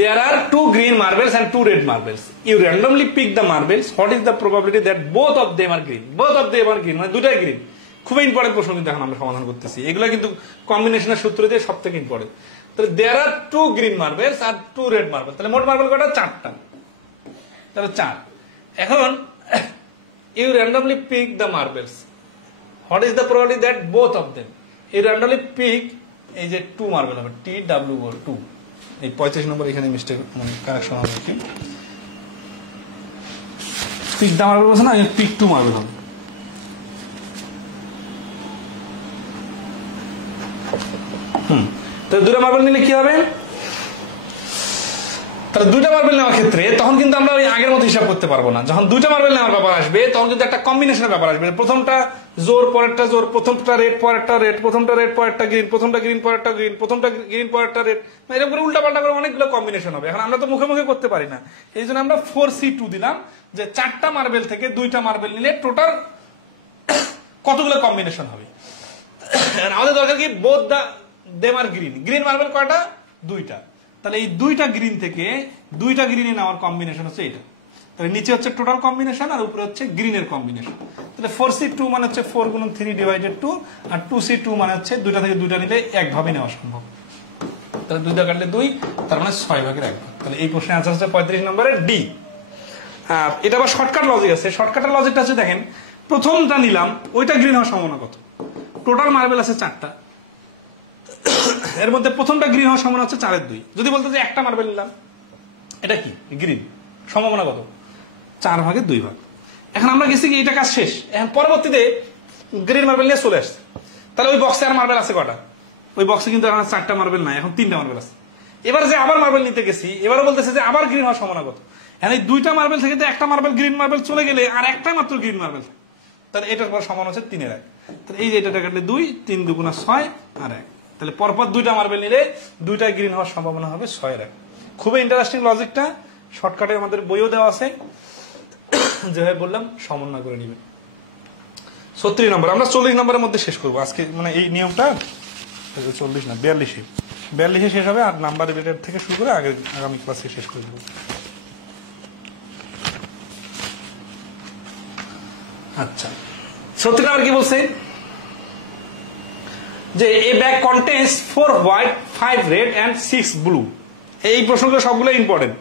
there are 2 green marbles and 2 red marbles. You randomly pick the marbles. What is the probability that both of them are green? Both of them are green, মানে দুটাই গ্রিন। খুব ইম্পর্টেন্ট প্রশ্ন কিন্তু এখন আমরা সমাধান করতেছি। এগুলা কিন্তু কম্বিনেশনের সূত্র দিয়ে সবথেকে ইম্পর্টেন্ট। তাহলে there are 2 green marbles R 2 red marbles। তাহলে মোট মার্বেল কয়টা? 4টা। তাহলে 4। এখন you randomly pick the marbles. What is the probability that both of them? You randomly pick, এই যে 2 মার্বেল হবে, TWO 2। এই 35 নম্বর এখানে মিস্টেক, মানে কারেকশন হবে কি, পিক দা মার্বেল বলছে না, পিক 2 মার্বেল হবে। তাহলে দুটো মার্বেল নিলে কি হবে? তাহলে দুইটা মার্বেল নেওয়ার ক্ষেত্রে তখন কিন্তু আমরা ওই আগের মতো হিসাব করতে পারবো না। যখন দুইটা মার্বেল নেওয়ার ব্যাপার আসবে, তখন কিন্তু একটা কম্বিনেশনের ব্যাপার আসবে। প্রথমটা জোর পরেরটা জোর, প্রথমটা রেড পরেরটা রেড, প্রথমটা রেড পরেরটা গ্রিন, প্রথমটা গ্রিন পরেরটা গ্রিন, প্রথমটা গ্রিন পরেরটা রেড, এরকম করে উল্টা পাল্টা করে অনেকগুলো কম্বিনেশন হবে। এখন আমরা তো মুখে মুখে করতে পারি না, এই জন্য আমরা 4C2 দিলাম, যে 4টা মার্বেল থেকে 2টা মার্বেল নিলে টোটাল কতগুলো কম্বিনেশন হবে। আমাদের দরকার কি both them are green. Green marble কয়টা? 2টা। তাহলে এই 2টা গ্রিন থেকে 2টা গ্রিনে নেওয়ার কম্বিনেশন হচ্ছে এটা। তাহলে নিচে হচ্ছে টোটাল কম্বিনেশন আর উপরে হচ্ছে গ্রিনের কম্বিনেশন। তাহলে 4C2 মানে হচ্ছে 4 গুণ 3 ডিভাইডেড 2, আর 2C2 মানে হচ্ছে 2টা থেকে 2টা নিলে একভাবে নেওয়া সম্ভব। তাহলে 2টা কাটলে 2, তার মানে 6 ভাগের 1 ভাগ। তাহলে এই প্রশ্নের আনসার হচ্ছে 35 নম্বরের ডি। এটা আবার শর্টকাট লজিক আছে। শর্টকাটের লজিকটা হচ্ছে দেখেন, প্রথমটা নিলাম, ওইটা গ্রিন হওয়ার সম্ভাবনা কত? টোটাল মার্বেল আছে 4টা, এর মধ্যে প্রথমটা গ্রিন হওয়ার সম্ভাবনা হচ্ছে 4 এর 2। যদি বলতো যে একটা মার্বেল নিলাম, এটা কি গ্রিন, সম্ভাবনা কত? 4 ভাগের 2 ভাগ। এখন আমরা গেছি কি এটা কাজ শেষ, এখন পরবর্তীতে গ্রিন মার্বেল নিয়ে চলে আসছে। তাহলে ওই বক্সে আর মার্বেল আছে কটা? ওই বক্সে কিন্তু এখন 4টা মার্বেল নাই, এখন 3টা মার্বেল আছে। এবার যে আবার মার্বেল নিতে গেছি, এবারও বলতেছে যে আবার গ্রিন হওয়ার সম্ভাবনা কত? এখন এই 2টা মার্বেল থেকে তো একটা মার্বেল গ্রিন মার্বেল চলে গেলে আর একটাই মাত্র গ্রিন মার্বেল, তাহলে এটার পর সমান হচ্ছে 3 এর 1। তাহলে এই যে এটা কাটলে 2, 3 2 6 আর 1। তাহলে পরপর 2টা মার্বেল নিলে 2টাই গ্রিন হওয়ার সম্ভাবনা হবে 6 এর 1। খুবই ইন্টারেস্টিং লজিকটা, শর্টকাটে আমাদের বইও দেওয়া আছে, যেভাবে বললাম সমন্বয় করে নেবেন। 36 নম্বর, আমরা 40 নম্বরের মধ্যে শেষ করবো আজকে, মানে এই নিয়মটা 40 না 42 শেষ হবে, আর নাম্বার রিলেটেড থেকে শুরু করে আগামী ক্লাসে শেষ করে দেবো। আচ্ছা, 36 নাম্বার কি বলছে যে a bag contains 4 white 5 red and 6 blue. এই প্রশ্নগুলো সবগুলো important.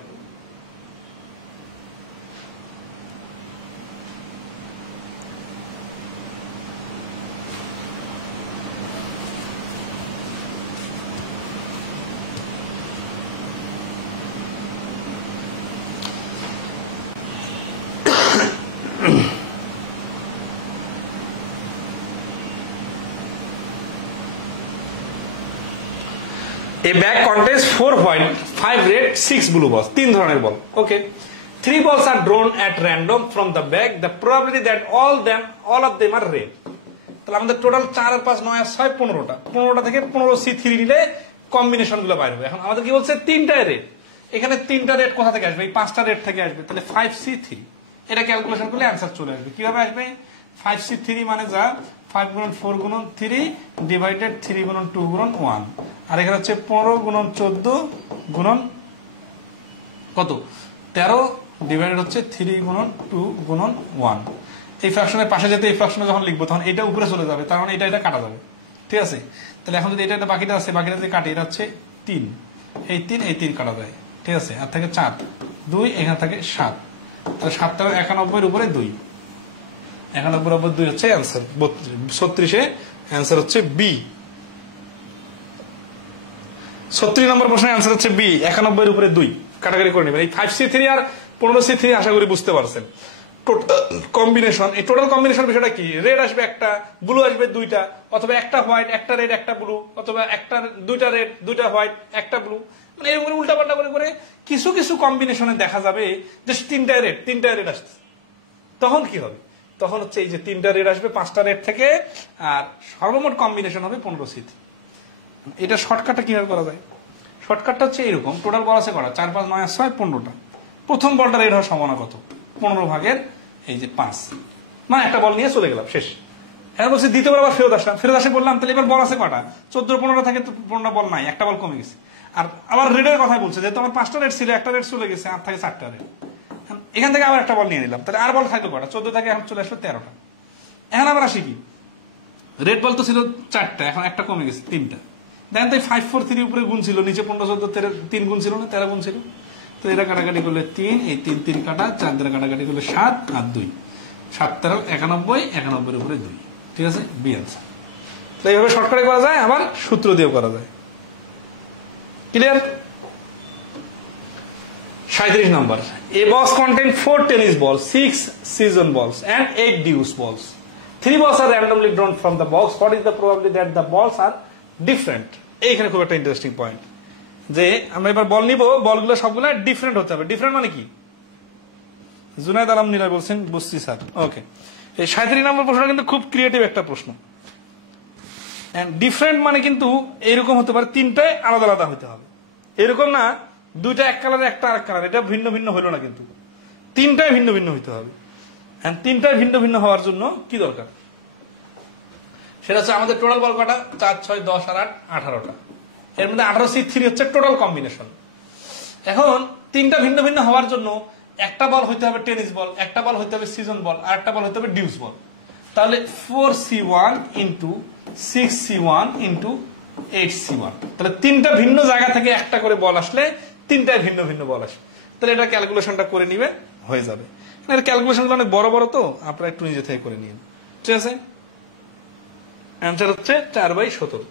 A bag contains 4 white, 5 red, 6 blue balls. 3 ধরনের বল। ওকে, 3 balls are drawn at random from the bag. The probability that all of them are red. তাহলে আমাদের total 4 আর 5 9 আর 6 15টা। 15টা থেকে 15C3 নিলে combination গুলো বাইরে হবে। এখন আমাদের কি বলছে 3টায় রেড। এখানে 3টা রেড কোথা থেকে আসবে? এই 5টা রেড থেকে আসবে। তাহলে 5C3 এটা ক্যালকুলেশন করলে অ্যানসার চলে আসবে। কিভাবে আসবে? 5C3 মানে যা 5 গুণন 4 গুণন 3 ডিভাইডেড 3 গুণন 2 গুণন 1, আর এখানে হচ্ছে 15 গুণন 14 গুণন কত 13 ডিভাইডেড হচ্ছে 3 গুণন 2 গুণন 1। এই ফ্র্যাকশনের পাশে যেতে এই ফ্র্যাকশনে যখন লিখবো তখন এটা উপরে চলে যাবে, তার মানে এটা কাটা যাবে। ঠিক আছে, তাহলে এখন যদি এটা বাকিটা আছে, বাকিটা যদি কাটি, এটা হচ্ছে 3, এই 3 কাটা যায়। ঠিক আছে, আর থাকে 4 2, এখানে থাকে 7, তাহলে 7 টা 91 উপরে 2, 91 উপর 2 হচ্ছে অ্যান্সার। 36 অ্যান্সার হচ্ছে বি। 36 নম্বর প্রশ্নের অ্যান্সার হচ্ছে বি, 91 উপরে 2 কাটাকাটি করে নেবেন। এই 5C3 আর 15C3 আশা করি বুঝতে পারছেন। কম্বিনেশন, এই টোটাল কম্বিনেশন বিষয়টা কি? রেড আসবে একটা, ব্লু আসবে 2টা, অথবা একটা হোয়াইট একটা রেড একটা ব্লু, অথবা একটা 2টা রেড 2টা হোয়াইট একটা ব্লু, মানে এরকম উল্টা পাল্টা করে কিছু কিছু কম্বিনেশনে দেখা যাবে যে 3টায় রেড আসছে। তখন কি হবে? তখন হচ্ছে এই যে 3টা রেড আসবে 5টা রেড থেকে, আর সর্বমোট কম্বিনেশন হবে 15C3। এটা শর্টকাটটা কিভাবে করা যায়? শর্টকাটটা হচ্ছে এরকম, টোটাল বল আছে কটা? 4 5 9 6 15টা। প্রথম বলটা রেড হওয়ার সম্ভাবনা কত? 15 ভাগের এই যে 5, মানে একটা বল নিয়ে চলে গেলাম, শেষ। এখন বলছি দ্বিতীয়বার আবার ফেরত আসে বললাম, তাহলে এবার বল আছে কটা? 14 15টা থেকে 15টা বল নাই, একটা বল কমে গেছে। আর আবার রেডের কথা বলছে, যেহেতু আমার 5টা রেড ছিল, একটা রেড চলে গেছে, আর থাকে 4টা রেড। এখান থেকে আবার একটা বল নিয়ে নিলাম, তাহলে আর বল থাকলো কটা? 14 থেকে এখন চলে আসলো 13টা। এখন আবার আসি কি, রেড বল তো ছিল 4টা, এখন একটা কমে গেছে 3টা। দেখেন তো 5 4 3 উপরে গুণ ছিল, নিচে 15 14 3 গুণ ছিল না, 13 গুণ ছিল। তো এটা কাটাকাটি করলে 3, এই 3 কাটা, 4 দ্বারা কাটাকাটি করলে 7 আর 2, 7 13 91, 91 উপরে 2। ঠিক আছে, বি আনসার। তো এইভাবে শর্টকাটে করা যায়, আবার সূত্র দিয়েও করা যায়। Clear? 37 number, a box contains 4 tennis balls, 6 season balls and 8 deuce balls. 3 balls are randomly drawn from the box. What is the probability that the balls are different? এইখানে খুব একটা ইন্টারেস্টিং পয়েন্ট, যে আমরা এবার বল নিব, বলগুলো সবগুলো ডিফারেন্ট হতে হবে। ডিফারেন্ট মানে কি? জুনায়েদ আলম নিলয় বলছেন, বুঝছি স্যার। ওকে, এই 37 নম্বর প্রশ্নটা কিন্তু খুব ক্রিয়েটিভ একটা প্রশ্ন। ডিফারেন্ট মানে কিন্তু এরকম হতে পারে, 3টায় আলাদা আলাদা হতে হবে। এরকম না 2টা এক কালার একটা আরেক কালার, এটা ভিন্ন ভিন্ন হলো না, কিন্তু 3টায় ভিন্ন ভিন্ন হইতে হবে। 3টায় ভিন্ন ভিন্ন হওয়ার জন্য কি দরকার? সেটা হচ্ছে আমাদের টোটাল বল কটা? 4 6 10 আর 8 18টা। এর মধ্যে 18C3 হচ্ছে টোটাল কম্বিনেশন। এখন 3টা ভিন্ন ভিন্ন হওয়ার জন্য একটা বল হইতে হবে টেনিস বল, একটা বল হইতে হবে সিজন বল, আর একটা বল হইতে হবে ডিউস বল। তাহলে 4C1 into 6C1 into 8C1, তাহলে 3টা ভিন্ন জায়গা থেকে একটা করে বল আসলে 3টায় ভিন্ন ভিন্ন বল আসবে। তাহলে এটা ক্যালকুলেশনটা করে নিবে, হয়ে যাবে। এর ক্যালকুলেশনগুলো অনেক বড় বড়, তো আপনারা একটু নিজে থেকে করে নিন। ঠিক আছে, অ্যান্সার হচ্ছে 4/17।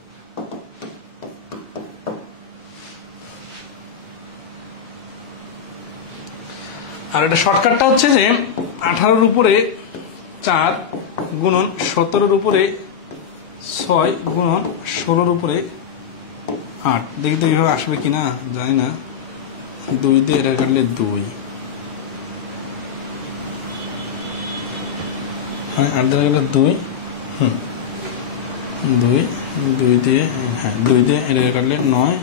আর এটা শর্টকাটটা হচ্ছে যে 18 উপরে 4 গুণন 17 উপরে 6 গুণন 16 উপরে 8। দেখি তো এইভাবে আসবে কিনা, জানি না। 2 দিয়ে এটা কাটলে 2, হ্যাঁ 8 দিয়ে কাটলে 2, 2 দিয়ে, হ্যাঁ 2 দিয়ে এটা কাটলে 9।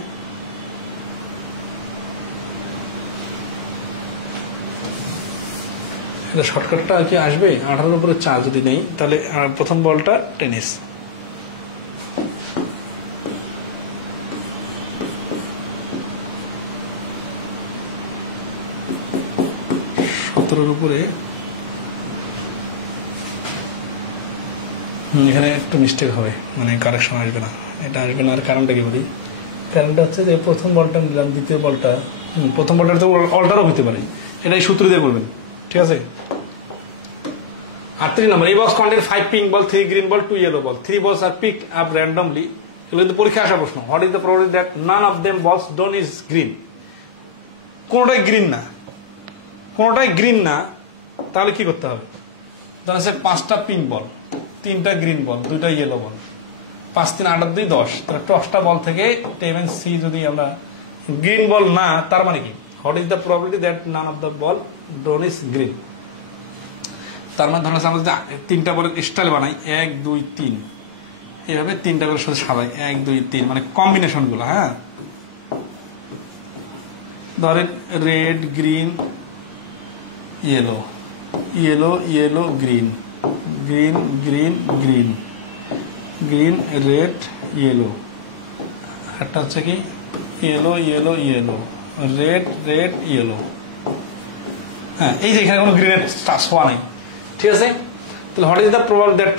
এটা শর্টকাটটা কি আসবে? 18 উপরে 4 যদি নেই, তাহলে প্রথম বলটা টেনিস। 17 উপরে এখানে একটু মিস্টেক হবে, মানে কারেকশন আসবে না, এটা আসবে না। আর কারণটা কি বলি, কারণটা হচ্ছে যে প্রথম বলটা নিলাম, দ্বিতীয় বলটা, প্রথম বলটা তো অল্টারও হতে পারে, এটাই সূত্র দিয়ে করবেন, ঠিক আছে। 38 নম্বর, এই box contain 5 pink ball, 3 green ball, 2 yellow ball, 3 balls are picked up randomly। এগুলো কিন্তু পরীক্ষা আসা প্রশ্ন। What is the probability that none of them বলস ডোন ইজ গ্রিন? কোনোটাই গ্রিন না, কোনোটাই গ্রিন না, তাহলে কি করতে হবে? তাহলে সে 5টা পিঙ্ক বল, 3টা গ্রিন বল, 2টা ইয়েলো বল, 5 3 8 2 10, তাহলে 10টা বল থেকে টেম সি যদি আমরা গ্রিন বল না, তার মানে কি what is the probability that none of the ball drawn is green? তার মানে ধরো আমরা 3টা বলের স্টাইল বানাই, 1 2 3, এইভাবে 3টা করে সাথে সাজাই, 1 2 3, মানে কম্বিনেশন গুলো। হ্যাঁ, ধরেন red green yellow, yellow yellow green, green green green, green red yellow, একটা হচ্ছে কি yellow yellow yellow, red red yellow. হ্যাঁ, এই যে এখানে কোনো গ্রিনের ছোঁয়া নেই, ঠিক আছে। তাহলে what is the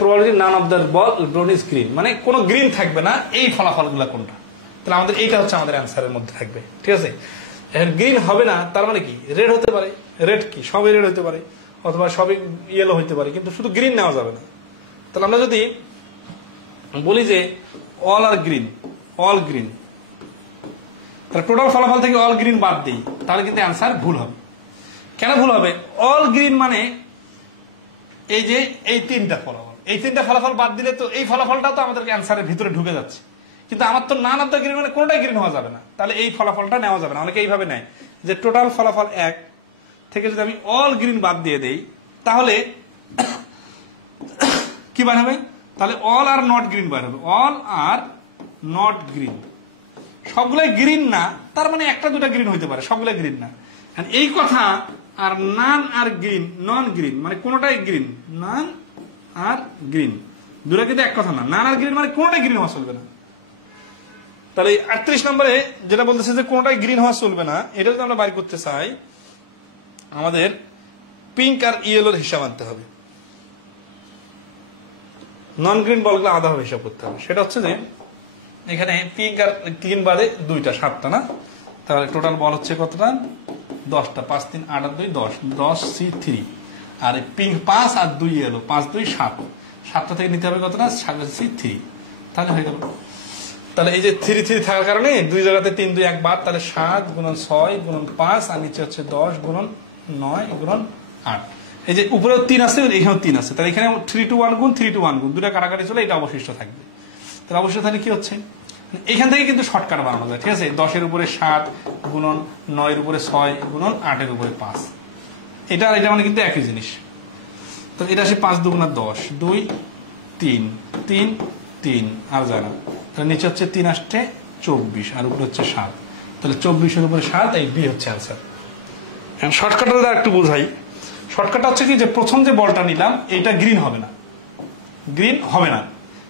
probability none of the ball drawn is green, মানে কোনো গ্রিন থাকবে না, এই ফলাফলগুলো কোনটা? তাহলে আমাদের এইটা হচ্ছে আমাদের অ্যান্সারের মধ্যে থাকবে, ঠিক আছে। এখন গ্রিন হবে না, তার মানে কি রেড হতে পারে, রেড কি সবই রেড হতে পারে, অথবা সবই ইয়েলো হতে পারে, কিন্তু শুধু গ্রিন নেওয়া যাবে না। তাহলে আমরা যদি বলি যে অল আর গ্রিন, অল গ্রিন, তাহলে টোটাল ফলাফল থেকে অল গ্রিন বাদ দিই, তাহলে কিন্তু অ্যান্সার ভুল হবে। কেন ভুল হবে? অল গ্রিন মানে এই যে এই 3টা ফলাফল, এই 3টা ফলাফল বাদ দিলে তো এই ফলাফলটা তো আমাদের অ্যান্সারের ভিতরে ঢুকে যাচ্ছে, কিন্তু আমার তো নান অফ দ্য গ্রিন মানে কোনোটাই গ্রিন হওয়া যাবে না, তাহলে এই ফলাফলটা নেওয়া যাবে না। অনেকে এইভাবে নেয় যে টোটাল ফলাফল 1 থেকে যদি আমি অল গ্রিন বাদ দিয়ে দেই, তাহলে কি বার হবে? তাহলে অল আর নট গ্রিন বার হবে, অল আর নট গ্রিন, সবগুলাই গ্রিন না, তার মানে একটা দুটা গ্রিন হইতে পারে, সবগুলাই গ্রিন না। এই কথা আর নান আর গ্রিন, নন গ্রিন মানে কোনোটাই গ্রিন, নান আর গ্রিন দুটা কিন্তু এক কথা না। নান আর গ্রিন মানে কোনোটাই গ্রিন হওয়া চলবে না। তাহলে 38 নম্বরে যেটা বলতেছে যে কোনোটাই গ্রিন হওয়া চলবে না, এটা যদি আমরা বাইর করতে চাই, আমাদের পিঙ্ক আর ইয়েলোর হিসাব আনতে হবে, নন গ্রিন বলগুলো আলাদাভাবে হিসাব করতে হবে। সেটা হচ্ছে যে এখানে পিঙ্ক আর গ্রিন বাদে 2টা 7টা না, তাহলে টোটাল বল হচ্ছে কতটা? 10টা, 5 3 8 আর 2 10, 10 C3, আর পিঙ্ক 5 আর 2 ইয়েলো, 5 2 7, 7টা থেকে নিতে হবে কতটা? 7 C3, তাহলে হয়ে গেল। তাহলে এই যে 3 3 থাকার কারণে 2 জায়গাতে 3 2 1 বাদ, তাহলে 7 গুণন 6 গুণন 5, আর নিচে হচ্ছে 10 গুণন 9 গুণন 8। এই যে উপরেও 3 আছে, এখানেও 3 আছে, তাহলে এখানে 3 to 1 গুণ 3 to 1 গুণ, দুটা কাটাকাটি চলে, এটা অবশিষ্ট থাকবে। তাহলে অবশ্যই তাহলে কি হচ্ছে, এখান থেকে কিন্তু শর্টকাট বানানো যায়, ঠিক আছে। 10-এর উপরে 7 গুণন 9-এর উপরে 6 গুণন 8-এর উপরে 5, এটা আর এটা মানে কিন্তু একই জিনিস। তো এটা আসে 5 2 10, 2 3 3 3, আর যায় না, তাহলে নিচে হচ্ছে 3 আসছে 24, আর উপরে হচ্ছে 7, তাহলে 24-এর উপরে 7, এই বি হচ্ছে অ্যান্সার। শর্টকাটটা একটু বোঝাই। শর্টকাটটা হচ্ছে কি, যে প্রথম যে বলটা নিলাম এইটা গ্রিন হবে না, গ্রিন হবে না,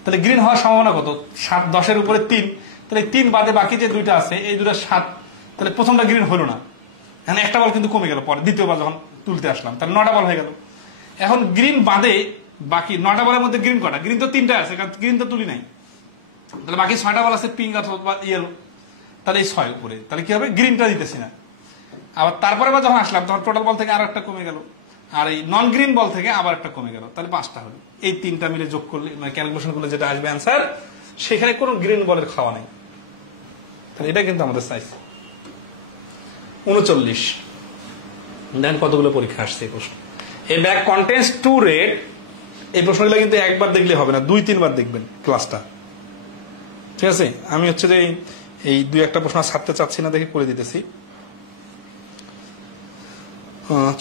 তাহলে গ্রিন হওয়ার সম্ভাবনা কত? 7, 10-এর উপরে 3, তাহলে 3 বাদে বাকি যে 2টা আছে, এই 2টা 7, তাহলে প্রথমটা গ্রিন হলো না, এখন একটা বল কিন্তু কমে গেল পরে, দ্বিতীয়বার যখন তুলতে আসলাম, তাহলে 9টা বল হয়ে গেল। এখন গ্রিন বাদে বাকি 9টা বলের মধ্যে গ্রিন কটা? গ্রিন তো 3টা আছে, কারণ গ্রিন তো তুলি নাই, তাহলে বাকি 6টা বল আছে পিঙ্ক অথবা ইয়েলো, তাহলে এই 6 উপরে, তাহলে কি হবে? গ্রিনটা দিতেছি না। আবার তারপরে বা যখন আসলাম তখন টোটাল বল থেকে আরো একটা কমে গেল, আর এই নন গ্রিন বল থেকে আবার একটা কমে গেল, তাহলে 5টা হলো। এই 3টা মিলে যোগ করলে মানে ক্যালকুলেশন করলে যেটা আসবে অ্যান্সার, সেখানে কোনো গ্রিন বলের খাওয়া নেই। তাহলে এটা কিন্তু আমাদের চাইছে। 39 দেন কতগুলো পরীক্ষা আসছে এই প্রশ্ন। এই ব্যাগ কন্টেন্স 2 রেড, এই প্রশ্নগুলো কিন্তু একবার দেখলে হবে না, 2-3 বার দেখবেন ক্লাসটা, ঠিক আছে। আমি হচ্ছে যে এই 2-1টা প্রশ্ন ছাড়তে চাচ্ছি না, দেখে করে দিতেছি,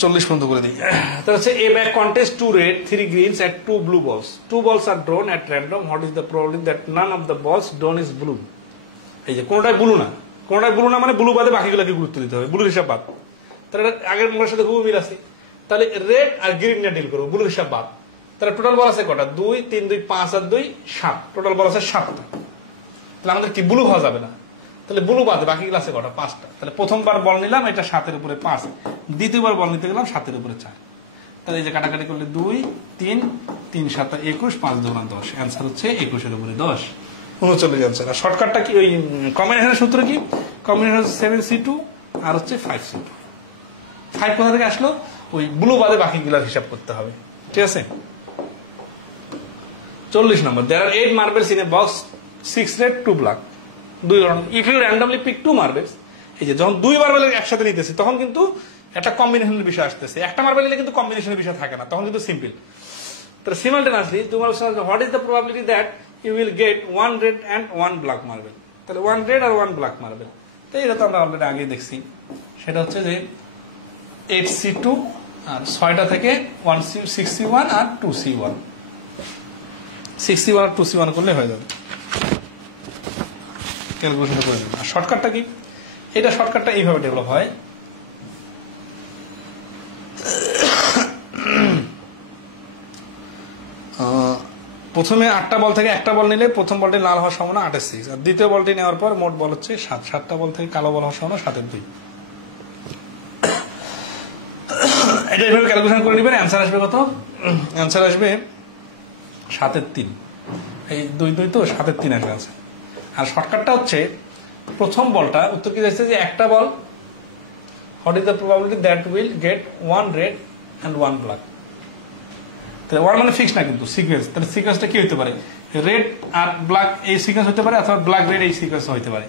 40 পর্যন্ত করে দিই। তাহলে হচ্ছে এ ব্যাগ কন্টেস্ট 2 রেড 3 গ্রিনস এট 2 ব্লু বলস, 2 balls are drawn at random, what is the probability that none of the balls drawn is blue? এই যে কোনটাই ব্লু না, কোনটাই ব্লু না মানে ব্লু বাদে বাকিগুলোকে গুরুত্ব দিতে হবে, ব্লুর হিসাব বাদ। তাহলে আগের নম্বরের সাথে খুব মিল আছে, তাহলে রেড আর গ্রিন নিয়ে ডিল করবো, ব্লুর হিসাব বাদ। তাহলে টোটাল বল আছে কটা? 2 3 2 5 আর 2 7, টোটাল বল আছে 7টা। তাহলে আমাদের কি ব্লু হওয়া যাবে না, তাহলে ব্লু বাদে বাকিগুলো আছে কটা? 5টা। তাহলে প্রথমবার বল নিলাম, এটা 7-এর উপরে 5, দ্বিতীয়বার বল নিতে গেলাম 7 এর উপরে 4, তাহলে এই যে কাটাকাটি করলে 2 3 3 7 21 5 2 10, অ্যান্সার হচ্ছে 21 এর উপরে 10, 39 অ্যান্সার। আর শর্টকাটটা কি, ওই কম্বিনেশনের সূত্র কি, কম্বিনেশন 7C2 আর হচ্ছে 5C2। 5 কোথা থেকে আসলো, ওই ব্লু বাদে বাকিগুলোর হিসাব করতে হবে, ঠিক আছে। 40 নম্বর, there are 8 marbles in a box, 6 red 2 black, 2 ধরনের। if you randomly pick 2 marbles, এই যে যখন 2 মার্বেল একসাথে নিতেছি তখন কিন্তু একটা কম্বিনেশনের বিষয় আসতেছে, একটা মার্বেল নিলে কিন্তু কম্বিনেশনের বিষয় থাকে না, তখন কিন্তু সিম্পল। তাহলে সিমালটেনিয়াসলি তোমার what is the probability that you will get 1 red and 1 black marble, তাহলে 1 রেড আর 1 ব্ল্যাক মার্বেল, তো এটা তো আমরা অলরেডি আগে দেখছি, সেটা হচ্ছে যে 8C2 আর 6টা থেকে 6C1 আর 2C1, 6C1 আর 2C1 করলে হয়ে যাবে, ক্যালকুলেশন করে দেবেন। আর শর্টকাটটা কি, এটা শর্টকাটটা এইভাবে ডেভেলপ হয়, প্রথমে 8টা বল থেকে একটা বল নিলে প্রথম বলটি লাল হওয়ার সম্ভাবনা 8/6, আর দ্বিতীয় বলটি নেওয়ার পর মোট বল হচ্ছে 7, 7টা বল থেকে কালো বল হওয়ার সম্ভাবনা 7/2। এটা এইভাবে ক্যালকুলেশন করে নেবেন, অ্যান্সার আসবে কত, অ্যান্সার আসবে 7/3, এই 2 2 তো 7/3 আসবে অ্যান্সার। আর শর্টকাটটা হচ্ছে প্রথম বলটা উত্তর কি যাচ্ছে যে একটা ball, what is the probability that will get 1 red and 1 black, তাহলে 1 মানে ফিক্স না কিন্তু সিকোয়েন্স, তাহলে সিকোয়েন্সটা কি হতে পারে, রেড আর ব্ল্যাক এই সিকোয়েন্স হতে পারে, অথবা ব্ল্যাক রেড এই সিকোয়েন্স হতে পারে,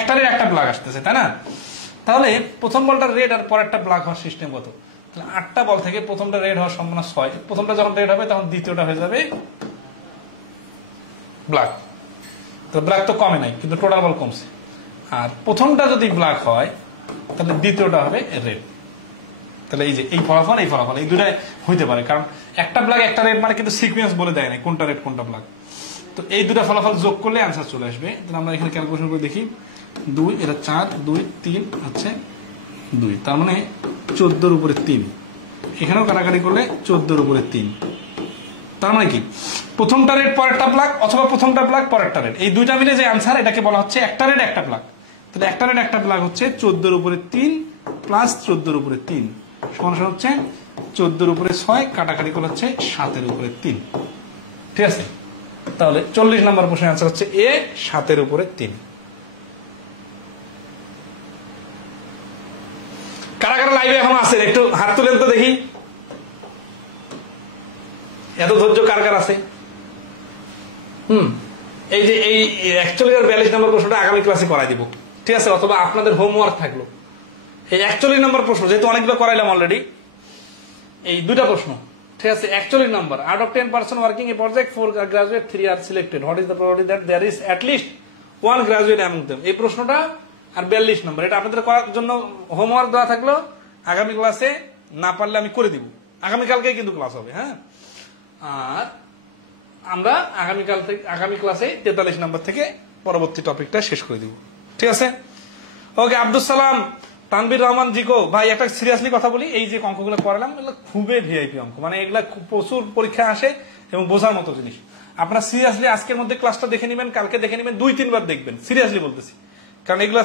একটা রেড একটা ব্ল্যাক আসতেছে, তাই না। তাহলে প্রথম বলটা রেড আর পরেরটা ব্ল্যাক হওয়ার সিস্টেম কত, তাহলে 8টা বল থেকে প্রথমটা রেড হওয়ার সম্ভাবনা 6, প্রথমটা যখন রেড হবে তখন দ্বিতীয়টা হয়ে যাবে ব্ল্যাক, তো ব্ল্যাক তো কমে নাই কিন্তু টোটাল বল কমছে, আর প্রথমটা যদি ব্ল্যাক হয় তাহলে দ্বিতীয়টা হবে রেড, তাহলে এই যে এই ফলাফল এই দুটাই হইতে পারে, কারণ একটা ব্ল্যাক একটা রেড মানে কিন্তু সিকোয়েন্স বলে দেয় না কোনটা রেড কোনটা ব্ল্যাক, তো এই দুটা ফলাফল যোগ করলে অ্যান্সার চলে আসবে। তাহলে আমরা এখানে ক্যালকুলেশন করে দেখি, 2 এটা 4 2 3 হচ্ছে 2, তার মানে 14 উপরে 3, এখানেও কাটাকাটি করলে 14 উপরে 3, তার মানে কি প্রথমটা রেড পরেরটা ব্ল্যাক, অথবা প্রথমটা ব্ল্যাক পরেরটা রেড, এই দুইটা মিলে যে অ্যান্সার এটাকে বলা হচ্ছে একটা রেড একটা ব্ল্যাক, তাহলে একটা রেড একটা ব্ল্যাক হচ্ছে 14 উপরে 3 প্লাস 14 উপরে 3 সমান হচ্ছে 14 উপরে 6, কাটাকাটি করে হচ্ছে 7 উপরে 3, ঠিক আছে। তাহলে 40 নম্বর প্রশ্নের অ্যান্সার হচ্ছে এ, 7 উপরে 3। কারা কারা লাইভে এখন আছে একটু হাত তুলেন তো দেখি, এত ধৈর্য কার কার আছে। এই যে এই 41 আর 42 নম্বর প্রশ্নটা আগামী ক্লাসে করাই দিব, ঠিক আছে, অথবা আপনাদের হোমওয়ার্ক থাকলো। এই 41 নম্বর প্রশ্ন যেহেতু অনেকগুলো করাইলাম অলরেডি, এই দুটা প্রশ্ন, ঠিক আছে। 41 নম্বর, out of 10 person working a project, 4 graduate, 3 are selected, what is the probability that there is at least 1 graduate among them? এই প্রশ্নটা আর 42 নম্বর, এটা আপনাদের করার জন্য হোমওয়ার্ক দেওয়া থাকলো, আগামী ক্লাসে না পারলে আমি করে দিব, আগামীকালকে কিন্তু ক্লাস হবে, হ্যাঁ। আর আমরা আগামী ক্লাসে 43 নম্বর থেকে পরবর্তী টপিকটা শেষ করে দিব, ঠিক আছে। ওকে, আব্দুল সালাম, তানবির রহমান জিকো ভাই, একটা সিরিয়াসলি কথা বলি, এই যে অঙ্কগুলো করালাম এগুলো খুবই ভিআইপি অঙ্ক, মানে এগুলা প্রচুর পরীক্ষা আসে এবং বোঝার মতো জিনিস। আপনারা সিরিয়াসলি আজকের মধ্যে ক্লাসটা দেখে নেবেন, কালকে দেখে নেবেন, 2-3 বার দেখবেন, সিরিয়াসলি বলতেছি, কারণ এগুলা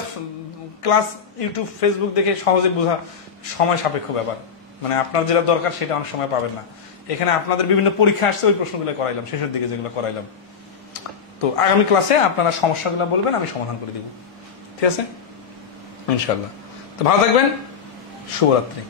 ক্লাস ইউটিউব ফেসবুক দেখে সহজে বোঝা সময় সাপেক্ষ ব্যাপার, মানে আপনার যেটা দরকার সেটা অনেক সময় পাবেন না। এখানে আপনাদের বিভিন্ন পরীক্ষা আসছে, ওই প্রশ্নগুলো করাইলাম শেষের দিকে যেগুলো করাইলাম। তো আগামী ক্লাসে আপনারা সমস্যাগুলো বলবেন, আমি সমাধান করে দিব, ঠিক আছে ইনশাআল্লাহ। তো ভালো থাকবেন, শুভরাত্রি।